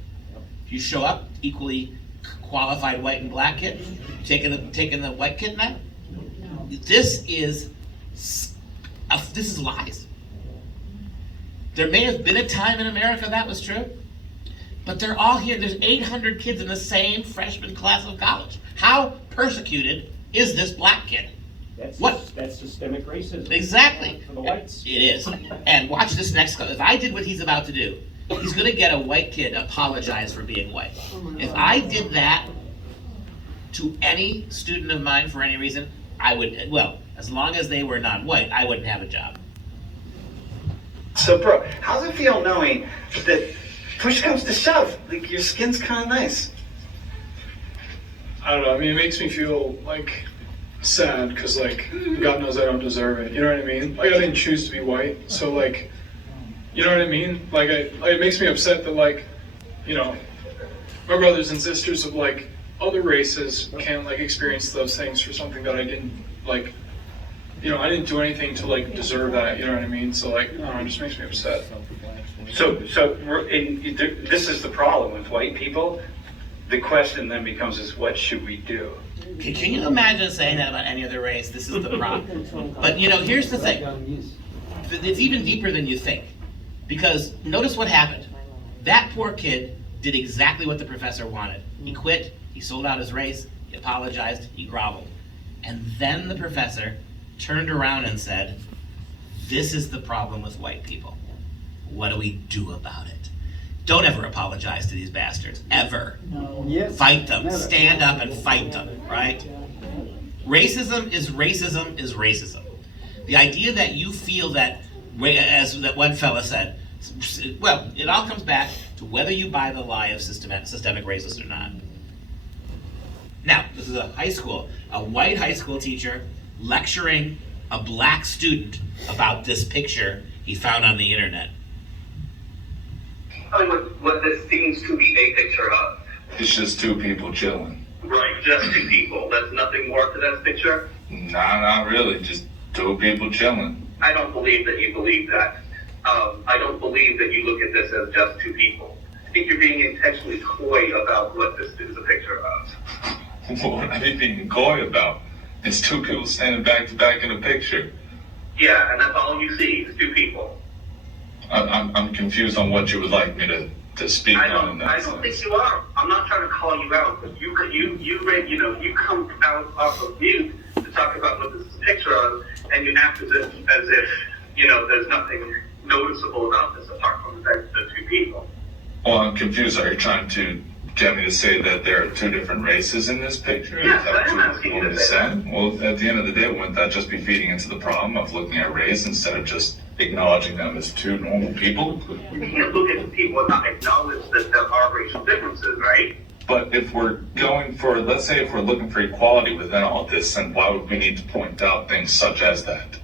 if you show up, equally qualified white and black kid, taking the white kid now. This is lies. There may have been a time in America that was true, but they're all here. There's 800 kids in the same freshman class of college. How persecuted is this black kid? That's systemic racism. Exactly. For the whites. It is. And watch this next clip. If I did what he's about to do, he's going to get a white kid apologize for being white. If I did that to any student of mine for any reason, I would, well, as long as they were non-white, I wouldn't have a job. So, bro, how's it feel knowing that push comes to shove, like your skin's kind of nice? I don't know. I mean, it makes me feel like sad because, like, God knows I don't deserve it. You know what I mean? Like, I didn't choose to be white, so like, you know what I mean? Like, it makes me upset that, like, you know, my brothers and sisters of like other races can't like experience those things for something that I didn't like. You know, I didn't do anything to like deserve that. You know what I mean? So like, I don't know, it just makes me upset. So this is the problem with white people. The question then becomes is what should we do? Can you imagine saying that about any other race? This is the problem. But you know, here's the thing. It's even deeper than you think. Because notice what happened. That poor kid did exactly what the professor wanted. He quit, he sold out his race, he apologized, he groveled. And then the professor turned around and said, this is the problem with white people. What do we do about it? Don't ever apologize to these bastards, ever. No. Yes. Fight them, stand up and Never. fight them, right? Racism is racism is racism. The idea that you feel that, as that one fella said, well, it all comes back to whether you buy the lie of systemic racist or not. Now, this is a white high school teacher lecturing a black student about this picture he found on the internet. What this seems to be a picture of. It's just two people chilling. Right, just two people. There's nothing more to that picture? Nah, not really. Just two people chilling. I don't believe that you believe that. I don't believe that you look at this as just two people. I think you're being intentionally coy about what this is a picture of. What are you being coy about? It's two people standing back to back in a picture. Yeah, and that's all you see is two people. I'm confused on what you would like me to speak on in that I don't think you are. I'm not trying to call you out, but you come out off of mute to talk about what this is a picture of, and you act as if there's nothing noticeable about this apart from the two people. Well, I'm confused. Are you trying to get me to say that there are two different races in this picture? Yes, Is that I am asking you to say that. Well, at the end of the day, wouldn't that just be feeding into the problem of looking at race instead of just acknowledging them as two normal people? You can't look at people and not acknowledge that there are racial differences, right? But if we're going for, let's say if we're looking for equality within all this, then why would we need to point out things such as that?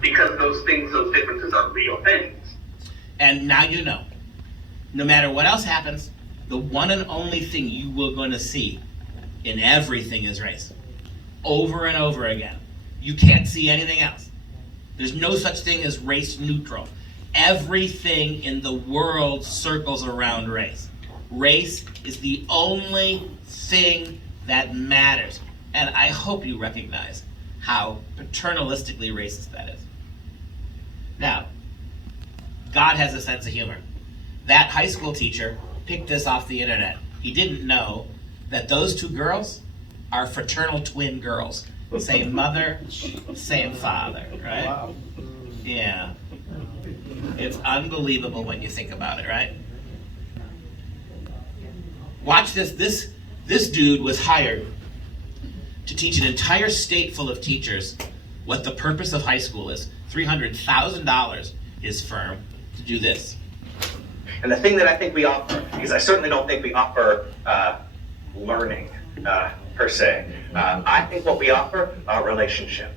Because those differences are real things. And now you know. No matter what else happens, the one and only thing you will going to see in everything is race. Over and over again. You can't see anything else. There's no such thing as race neutral. Everything in the world circles around race. Race is the only thing that matters. And I hope you recognize how paternalistically racist that is. Now, God has a sense of humor. That high school teacher picked this off the internet. He didn't know that those two girls are fraternal twin girls. Same mother, same father, right? Wow. Yeah. It's unbelievable when you think about it, right? Watch this. This dude was hired to teach an entire state full of teachers what the purpose of high school is. $300,000 his firm to do this. And the thing that I think we offer, because I certainly don't think we offer learning per se. I think what we offer are relationship.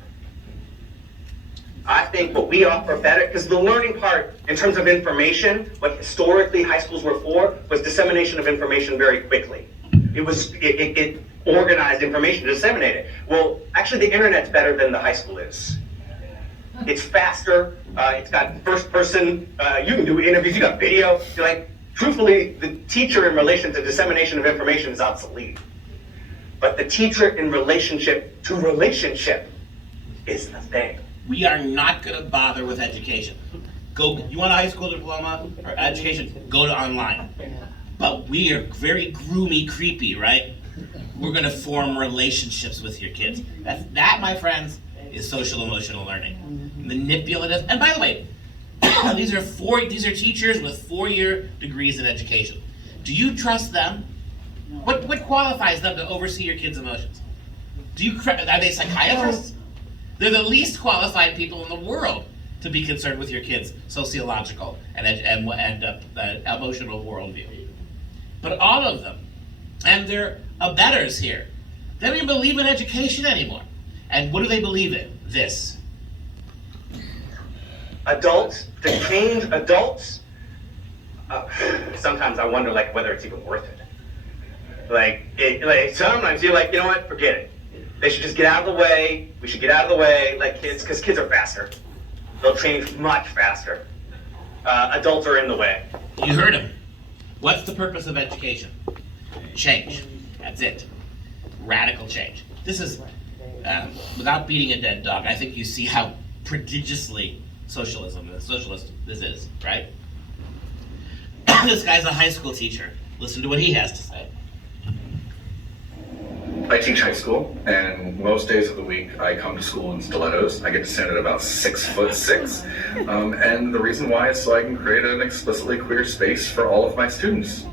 I think what we offer better, because the learning part in terms of information, what historically high schools were for, was dissemination of information very quickly. It organized information to disseminate it. Well, actually the internet's better than the high school is. It's faster, it's got first person, you can do interviews, you got video. You're like, truthfully, the teacher in relation to dissemination of information is obsolete. But the teacher in relationship to relationship is the thing. We are not going to bother with education. You want a high school diploma or education? Go to online. But we are very groomy, creepy, right? We're going to form relationships with your kids. That, my friends, is social emotional learning. Manipulative. And by the way, these are teachers with 4-year degrees in education. Do you trust them? What qualifies them to oversee your kids' emotions? Are they psychiatrists? They're the least qualified people in the world to be concerned with your kids' sociological and emotional worldview. But all of them, and they're abettors here, they don't even believe in education anymore. And what do they believe in? This. Adults, to change adults, sometimes I wonder whether it's even worth it. Sometimes you're like, you know what, forget it. They should just get out of the way. We should get out of the way, like kids, because kids are faster. They'll change much faster. Adults are in the way. You heard him. What's the purpose of education? Change. That's it. Radical change. This is, without beating a dead dog, I think you see how prodigiously socialist this is, right? This guy's a high school teacher. Listen to what he has to say. I teach high school, and most days of the week I come to school in stilettos. I get to stand at about 6'6", and the reason why is so I can create an explicitly queer space for all of my students.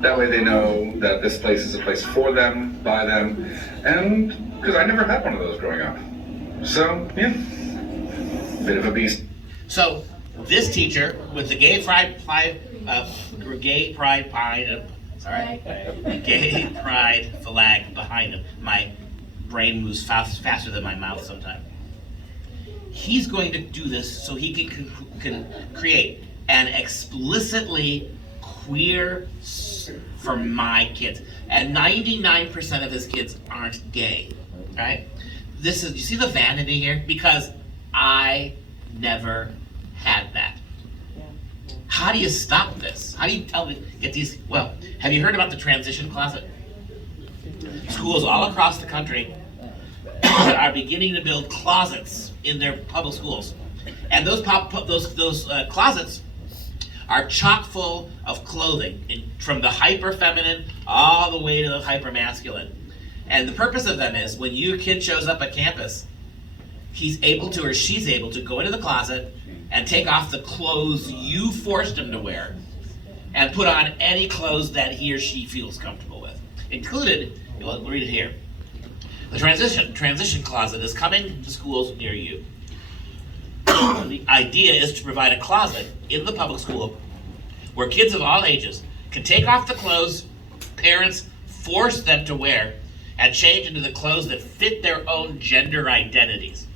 That way they know that this place is a place for them, by them, and because I never had one of those growing up. So, yeah, bit of a beast. So this teacher with the gay pride flag behind him. My brain moves faster than my mouth sometimes. He's going to do this so he can create an explicitly queer for my kids. And 99% of his kids aren't gay, right? You see the vanity here? Because I never had that. How do you stop this? How do you get these? Well, have you heard about the transition closet? Schools all across the country are beginning to build closets in their public schools, and those closets are chock full of clothing, from the hyper feminine all the way to the hyper masculine. And the purpose of them is when your kid shows up at campus, he's able to or she's able to go into the closet and take off the clothes you forced him to wear and put on any clothes that he or she feels comfortable with. Included, we'll read it here. The transition closet is coming to schools near you. The idea is to provide a closet in the public school where kids of all ages can take off the clothes parents force them to wear and change into the clothes that fit their own gender identities.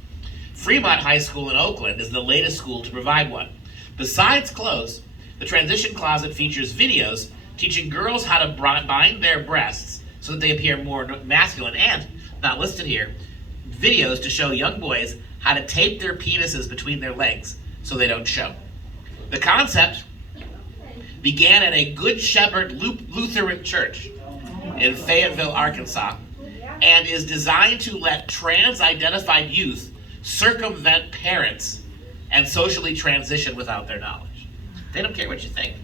Fremont High School in Oakland is the latest school to provide one. Besides clothes, the transition closet features videos teaching girls how to bind their breasts so that they appear more masculine, and, not listed here, videos to show young boys how to tape their penises between their legs so they don't show. The concept began at a Good Shepherd Lutheran Church in Fayetteville, Arkansas, and is designed to let trans-identified youth circumvent parents and socially transition without their knowledge. They don't care what you think.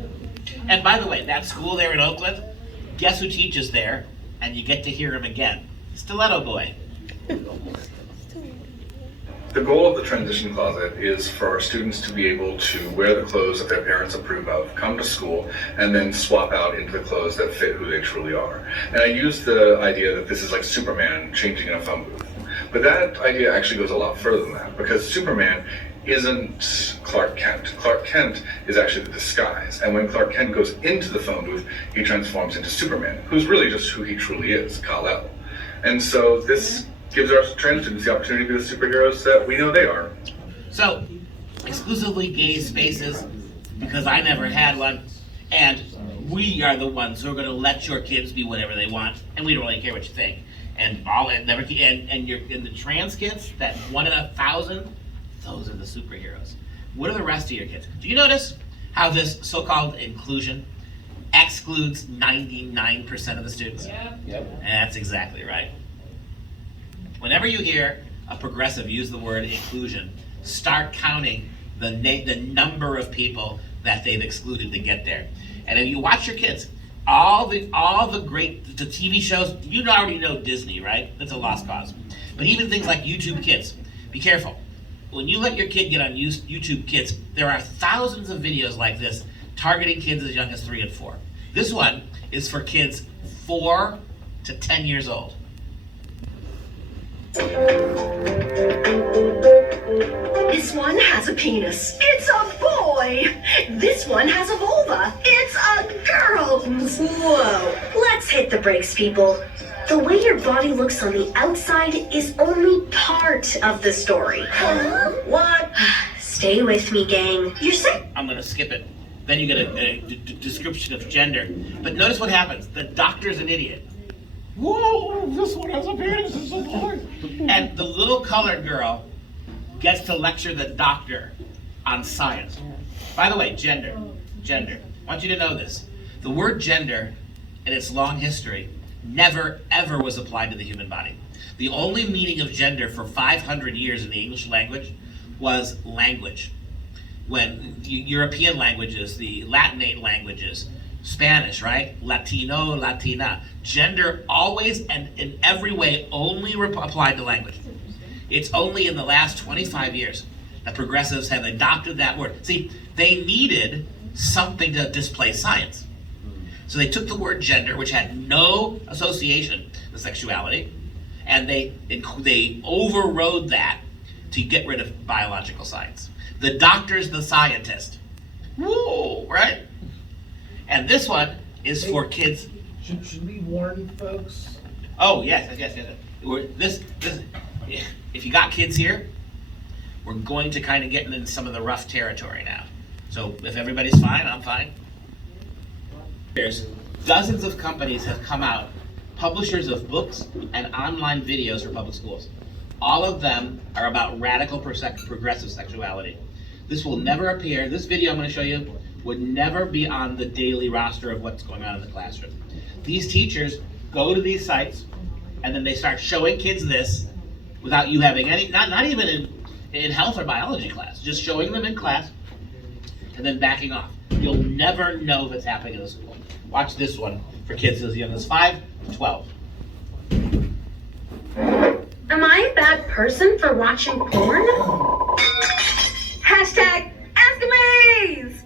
And by the way, that school there in Oakland, guess who teaches there? And you get to hear him again. Stiletto Boy. The goal of the transition closet is for our students to be able to wear the clothes that their parents approve of, come to school, and then swap out into the clothes that fit who they truly are. And I use the idea that this is like Superman changing in a phone booth. But that idea actually goes a lot further than that, because Superman isn't Clark Kent. Clark Kent is actually the disguise. And when Clark Kent goes into the phone booth, he transforms into Superman, who's really just who he truly is, Kal-El. And so this gives our trans students the opportunity to be the superheroes that we know they are. So, exclusively gay spaces, because I never had one, and we are the ones who are going to let your kids be whatever they want, and we don't really care what you think. And the trans kids, that 1 in 1,000, those are the superheroes. What are the rest of your kids? Do you notice how this so-called inclusion excludes 99% of the students? Yep. That's exactly right. Whenever you hear a progressive use the word inclusion, start counting the number of people that they've excluded to get there. And if you watch your kids, all the great TV shows, you already know Disney, right? That's a lost cause. But even things like YouTube Kids, be careful. When you let your kid get on YouTube Kids, there are thousands of videos like this targeting kids as young as 3 and 4. This one is for kids 4 to 10 years old. This one has a penis. It's a boy. This one has a vulva. It's a girl. Whoa. Let's hit the brakes, people. The way your body looks on the outside is only part of the story. Huh? What? Stay with me, gang. You're sick. I'm going to skip it. Then you get a description of gender. But notice what happens. The doctor's an idiot. Whoa, this one has a penis, it's a boy. And the little colored girl gets to lecture the doctor on science. By the way, gender. I want you to know this. The word gender, in its long history, never ever was applied to the human body. The only meaning of gender for 500 years in the English language was language. When European languages, the Latinate languages, Spanish, right? Latino, Latina. Gender always and in every way only applied to language. It's only in the last 25 years that progressives have adopted that word. See, they needed something to displace science. So they took the word gender, which had no association with sexuality, and they overrode that to get rid of biological science. The doctor's the scientist. Woo, right? And this one is for kids. Should we warn folks? Oh, yes. This, if you got kids here, we're going to kind of get into some of the rough territory now. So if everybody's fine, I'm fine. There's dozens of companies have come out, publishers of books and online videos for public schools. All of them are about radical progressive sexuality. This will never appear, this video I'm going to show you would never be on the daily roster of what's going on in the classroom. These teachers go to these sites and then they start showing kids this without you having any, not even in health or biology class, just showing them in class and then backing off. You'll never know if it's happening in the school. Watch this one for kids as young as 5 to 12. Am I a bad person for watching porn? Hashtag Ask-A-Maze!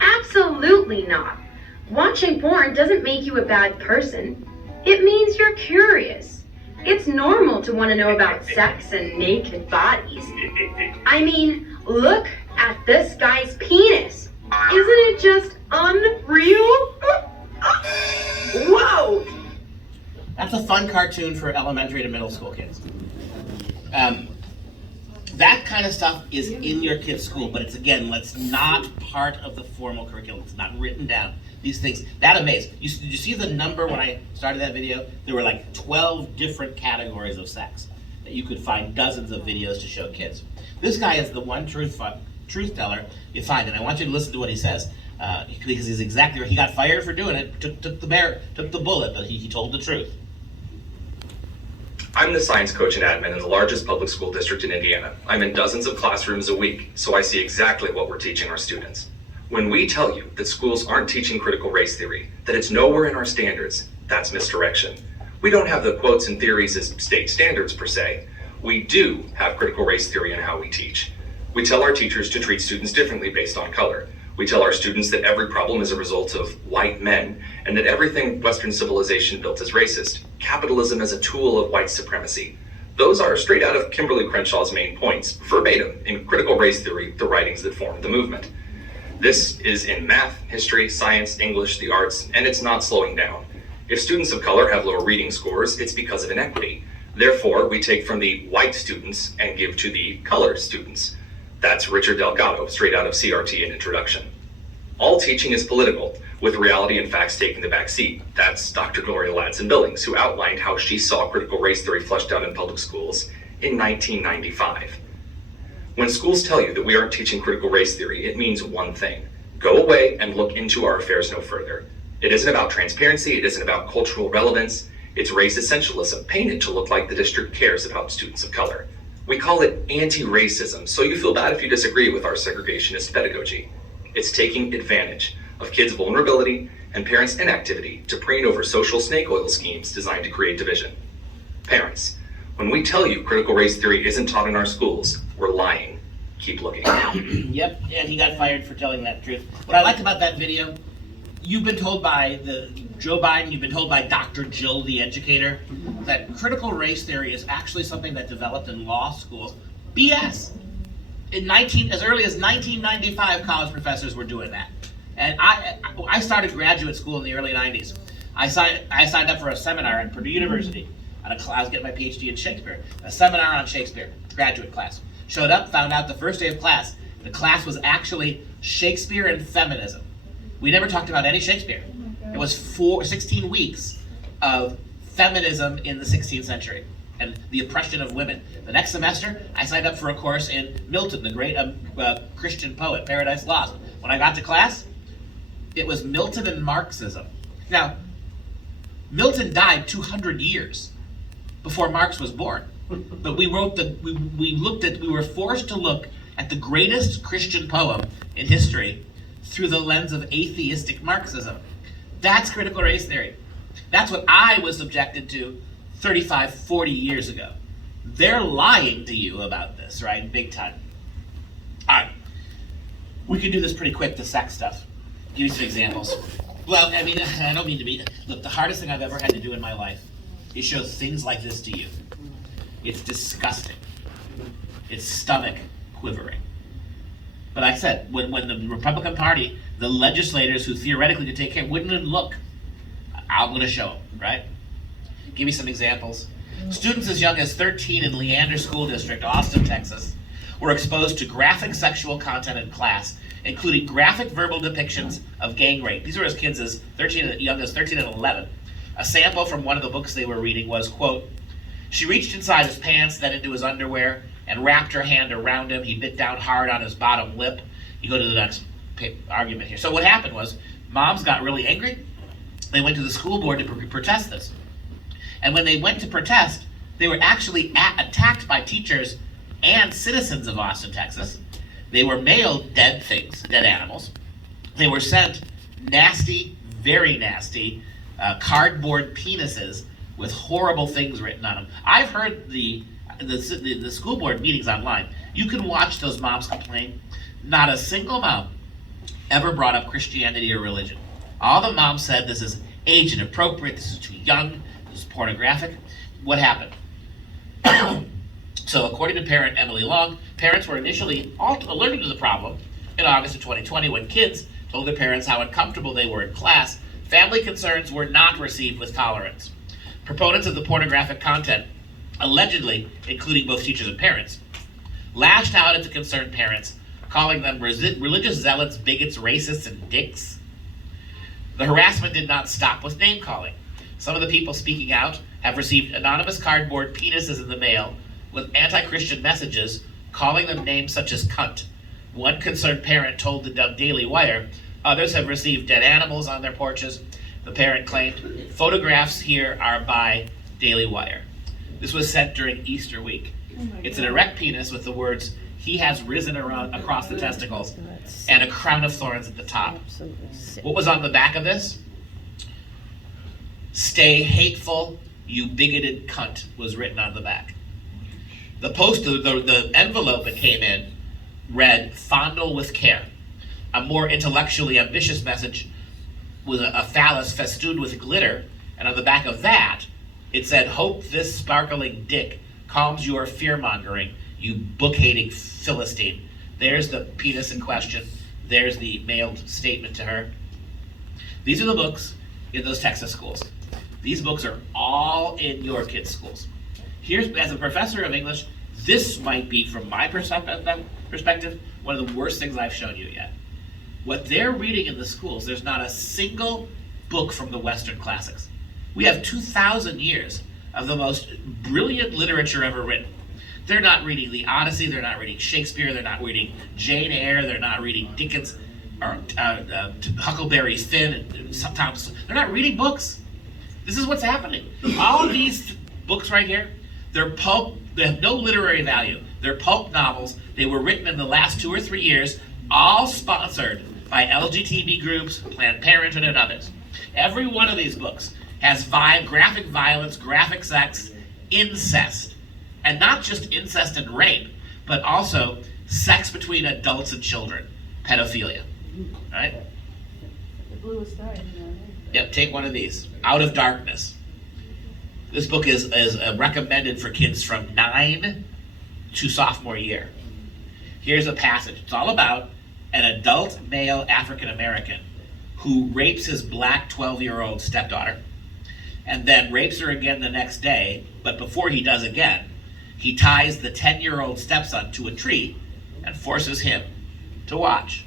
Absolutely not. Watching porn doesn't make you a bad person. It means you're curious. It's normal to want to know about sex and naked bodies. I mean, look at this guy's penis. Isn't it just unreal? Whoa! That's a fun cartoon for elementary to middle school kids. That kind of stuff is in your kid's school, but it's not part of the formal curriculum. It's not written down. These things, that amazed. Did you see the number when I started that video? There were like 12 different categories of sex that you could find dozens of videos to show kids. This guy is the one truth teller you find, and I want you to listen to what he says. Because he's exactly right. He got fired for doing it, took the bullet, but he told the truth. I'm the science coach and admin in the largest public school district in Indiana. I'm in dozens of classrooms a week, so I see exactly what we're teaching our students. When we tell you that schools aren't teaching critical race theory, that it's nowhere in our standards, that's misdirection. We don't have the quotes and theories as state standards per se. We do have critical race theory in how we teach. We tell our teachers to treat students differently based on color. We tell our students that every problem is a result of white men, and that everything Western civilization built is racist. Capitalism as a tool of white supremacy. Those are straight out of Kimberly Crenshaw's main points, verbatim in Critical Race Theory, the writings that formed the movement. This is in math, history, science, English, the arts, and it's not slowing down. If students of color have lower reading scores, it's because of inequity. Therefore, we take from the white students and give to the colored students. That's Richard Delgado, straight out of CRT and Introduction. All teaching is political, with reality and facts taking the back seat. That's Dr. Gloria Ladson-Billings, who outlined how she saw critical race theory fleshed out in public schools in 1995. When schools tell you that we aren't teaching critical race theory, it means one thing. Go away and look into our affairs no further. It isn't about transparency, it isn't about cultural relevance, it's race essentialism, painted to look like the district cares about students of color. We call it anti-racism, so you feel bad if you disagree with our segregationist pedagogy. It's taking advantage of kids' vulnerability and parents' inactivity to preen over social snake oil schemes designed to create division. Parents, when we tell you critical race theory isn't taught in our schools, we're lying. Keep looking. Yep, and he got fired for telling that truth. What I liked about that video, you've been told by Joe Biden, you've been told by Dr. Jill, the educator, that critical race theory is actually something that developed in law schools. BS! As early as 1995, college professors were doing that. And I started graduate school in the early 90s. I signed up for a seminar at Purdue University. I was getting my PhD in Shakespeare. A seminar on Shakespeare, graduate class. Showed up, found out the first day of class, the class was actually Shakespeare and feminism. We never talked about any Shakespeare. It was 16 weeks of feminism in the 16th century and the oppression of women. The next semester, I signed up for a course in Milton, the great Christian poet, Paradise Lost. When I got to class, it was Milton and Marxism. Now, Milton died 200 years before Marx was born. But we wrote we were forced to look at the greatest Christian poem in history through the lens of atheistic Marxism. That's critical race theory. That's what I was subjected to 35, 40 years ago. They're lying to you about this, right? Big time. All right. We can do this pretty quick, the sex stuff. Give you some examples. Well, I mean, I don't mean to be... Look, the hardest thing I've ever had to do in my life is show things like this to you. It's disgusting. its stomach quivering. But like I said, when the Republican Party, the legislators who theoretically could take care, wouldn't even look. I'm going to show them, right? Give me some examples. Students as young as 13 in Leander School District, Austin, Texas, were exposed to graphic sexual content in class, including graphic verbal depictions of gang rape. These were as kids as young as 13 and 11. A sample from one of the books they were reading was, quote, "She reached inside his pants, then into his underwear, and wrapped her hand around him. He bit down hard on his bottom lip." You go to the next argument here. So what happened was, moms got really angry. They went to the school board to protest this. And when they went to protest, they were actually attacked by teachers and citizens of Austin, Texas. They were mailed dead things, dead animals. They were sent nasty, very nasty, cardboard penises with horrible things written on them. I've heard the school board meetings online. You can watch those moms complain. Not a single mom ever brought up Christianity or religion. All the moms said, this is age inappropriate, this is too young, this is pornographic. What happened? So according to parent Emily Long, parents were initially alerted to the problem in August of 2020 when kids told their parents how uncomfortable they were in class. Family concerns were not received with tolerance. Proponents of the pornographic content, allegedly including both teachers and parents, lashed out at the concerned parents, calling them religious zealots, bigots, racists, and dicks. The harassment did not stop with name-calling. Some of the people speaking out have received anonymous cardboard penises in the mail with anti-Christian messages, calling them names such as cunt. One concerned parent told the Daily Wire, others have received dead animals on their porches. The parent claimed, photographs here are by Daily Wire. This was sent during Easter week. It's an erect penis with the words, "He has risen across the testicles," and a crown of thorns at the top. What was on the back of this? "Stay hateful, you bigoted cunt," was written on the back. The envelope it came in read, "Fondle with care." A more intellectually ambitious message was a phallus festooned with glitter, and on the back of that, it said, "Hope this sparkling dick calms your fear-mongering, you book-hating Philistine." There's the penis in question. There's the mailed statement to her. These are the books in those Texas schools. These books are all in your kids' schools. Here's, as a professor of English, this might be, from my perspective, one of the worst things I've shown you yet. What they're reading in the schools, there's not a single book from the Western classics. We have 2,000 years of the most brilliant literature ever written. They're not reading the Odyssey, they're not reading Shakespeare, they're not reading Jane Eyre, they're not reading Dickens, or Huckleberry Finn, and sometimes they're not reading books. This is what's happening. All of these books right here, they're pulp, they have no literary value. They're pulp novels. They were written in the last 2 or 3 years, all sponsored by LGBT groups, Planned Parenthood, and others. Every one of these books has graphic violence, graphic sex, incest, and not just incest and rape, but also sex between adults and children, pedophilia. All right? The bluest eye. Yep, take one of these. Out of Darkness. This book is recommended for kids from 9 to sophomore year. Here's a passage. It's all about an adult male African American who rapes his black 12-year-old stepdaughter and then rapes her again the next day, but before he does again, he ties the 10-year-old stepson to a tree and forces him to watch.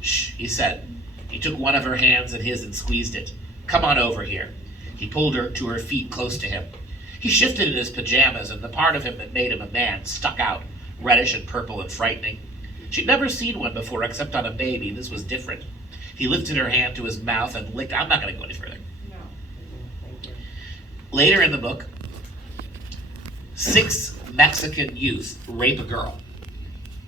"Shh," he said. He took one of her hands in his and squeezed it. "Come on over here." He pulled her to her feet close to him. He shifted in his pajamas, and the part of him that made him a man stuck out, reddish and purple and frightening. She'd never seen one before except on a baby. This was different. He lifted her hand to his mouth and licked. I'm not going to go any further. No. Later in the book, 6 Mexican youth rape a girl.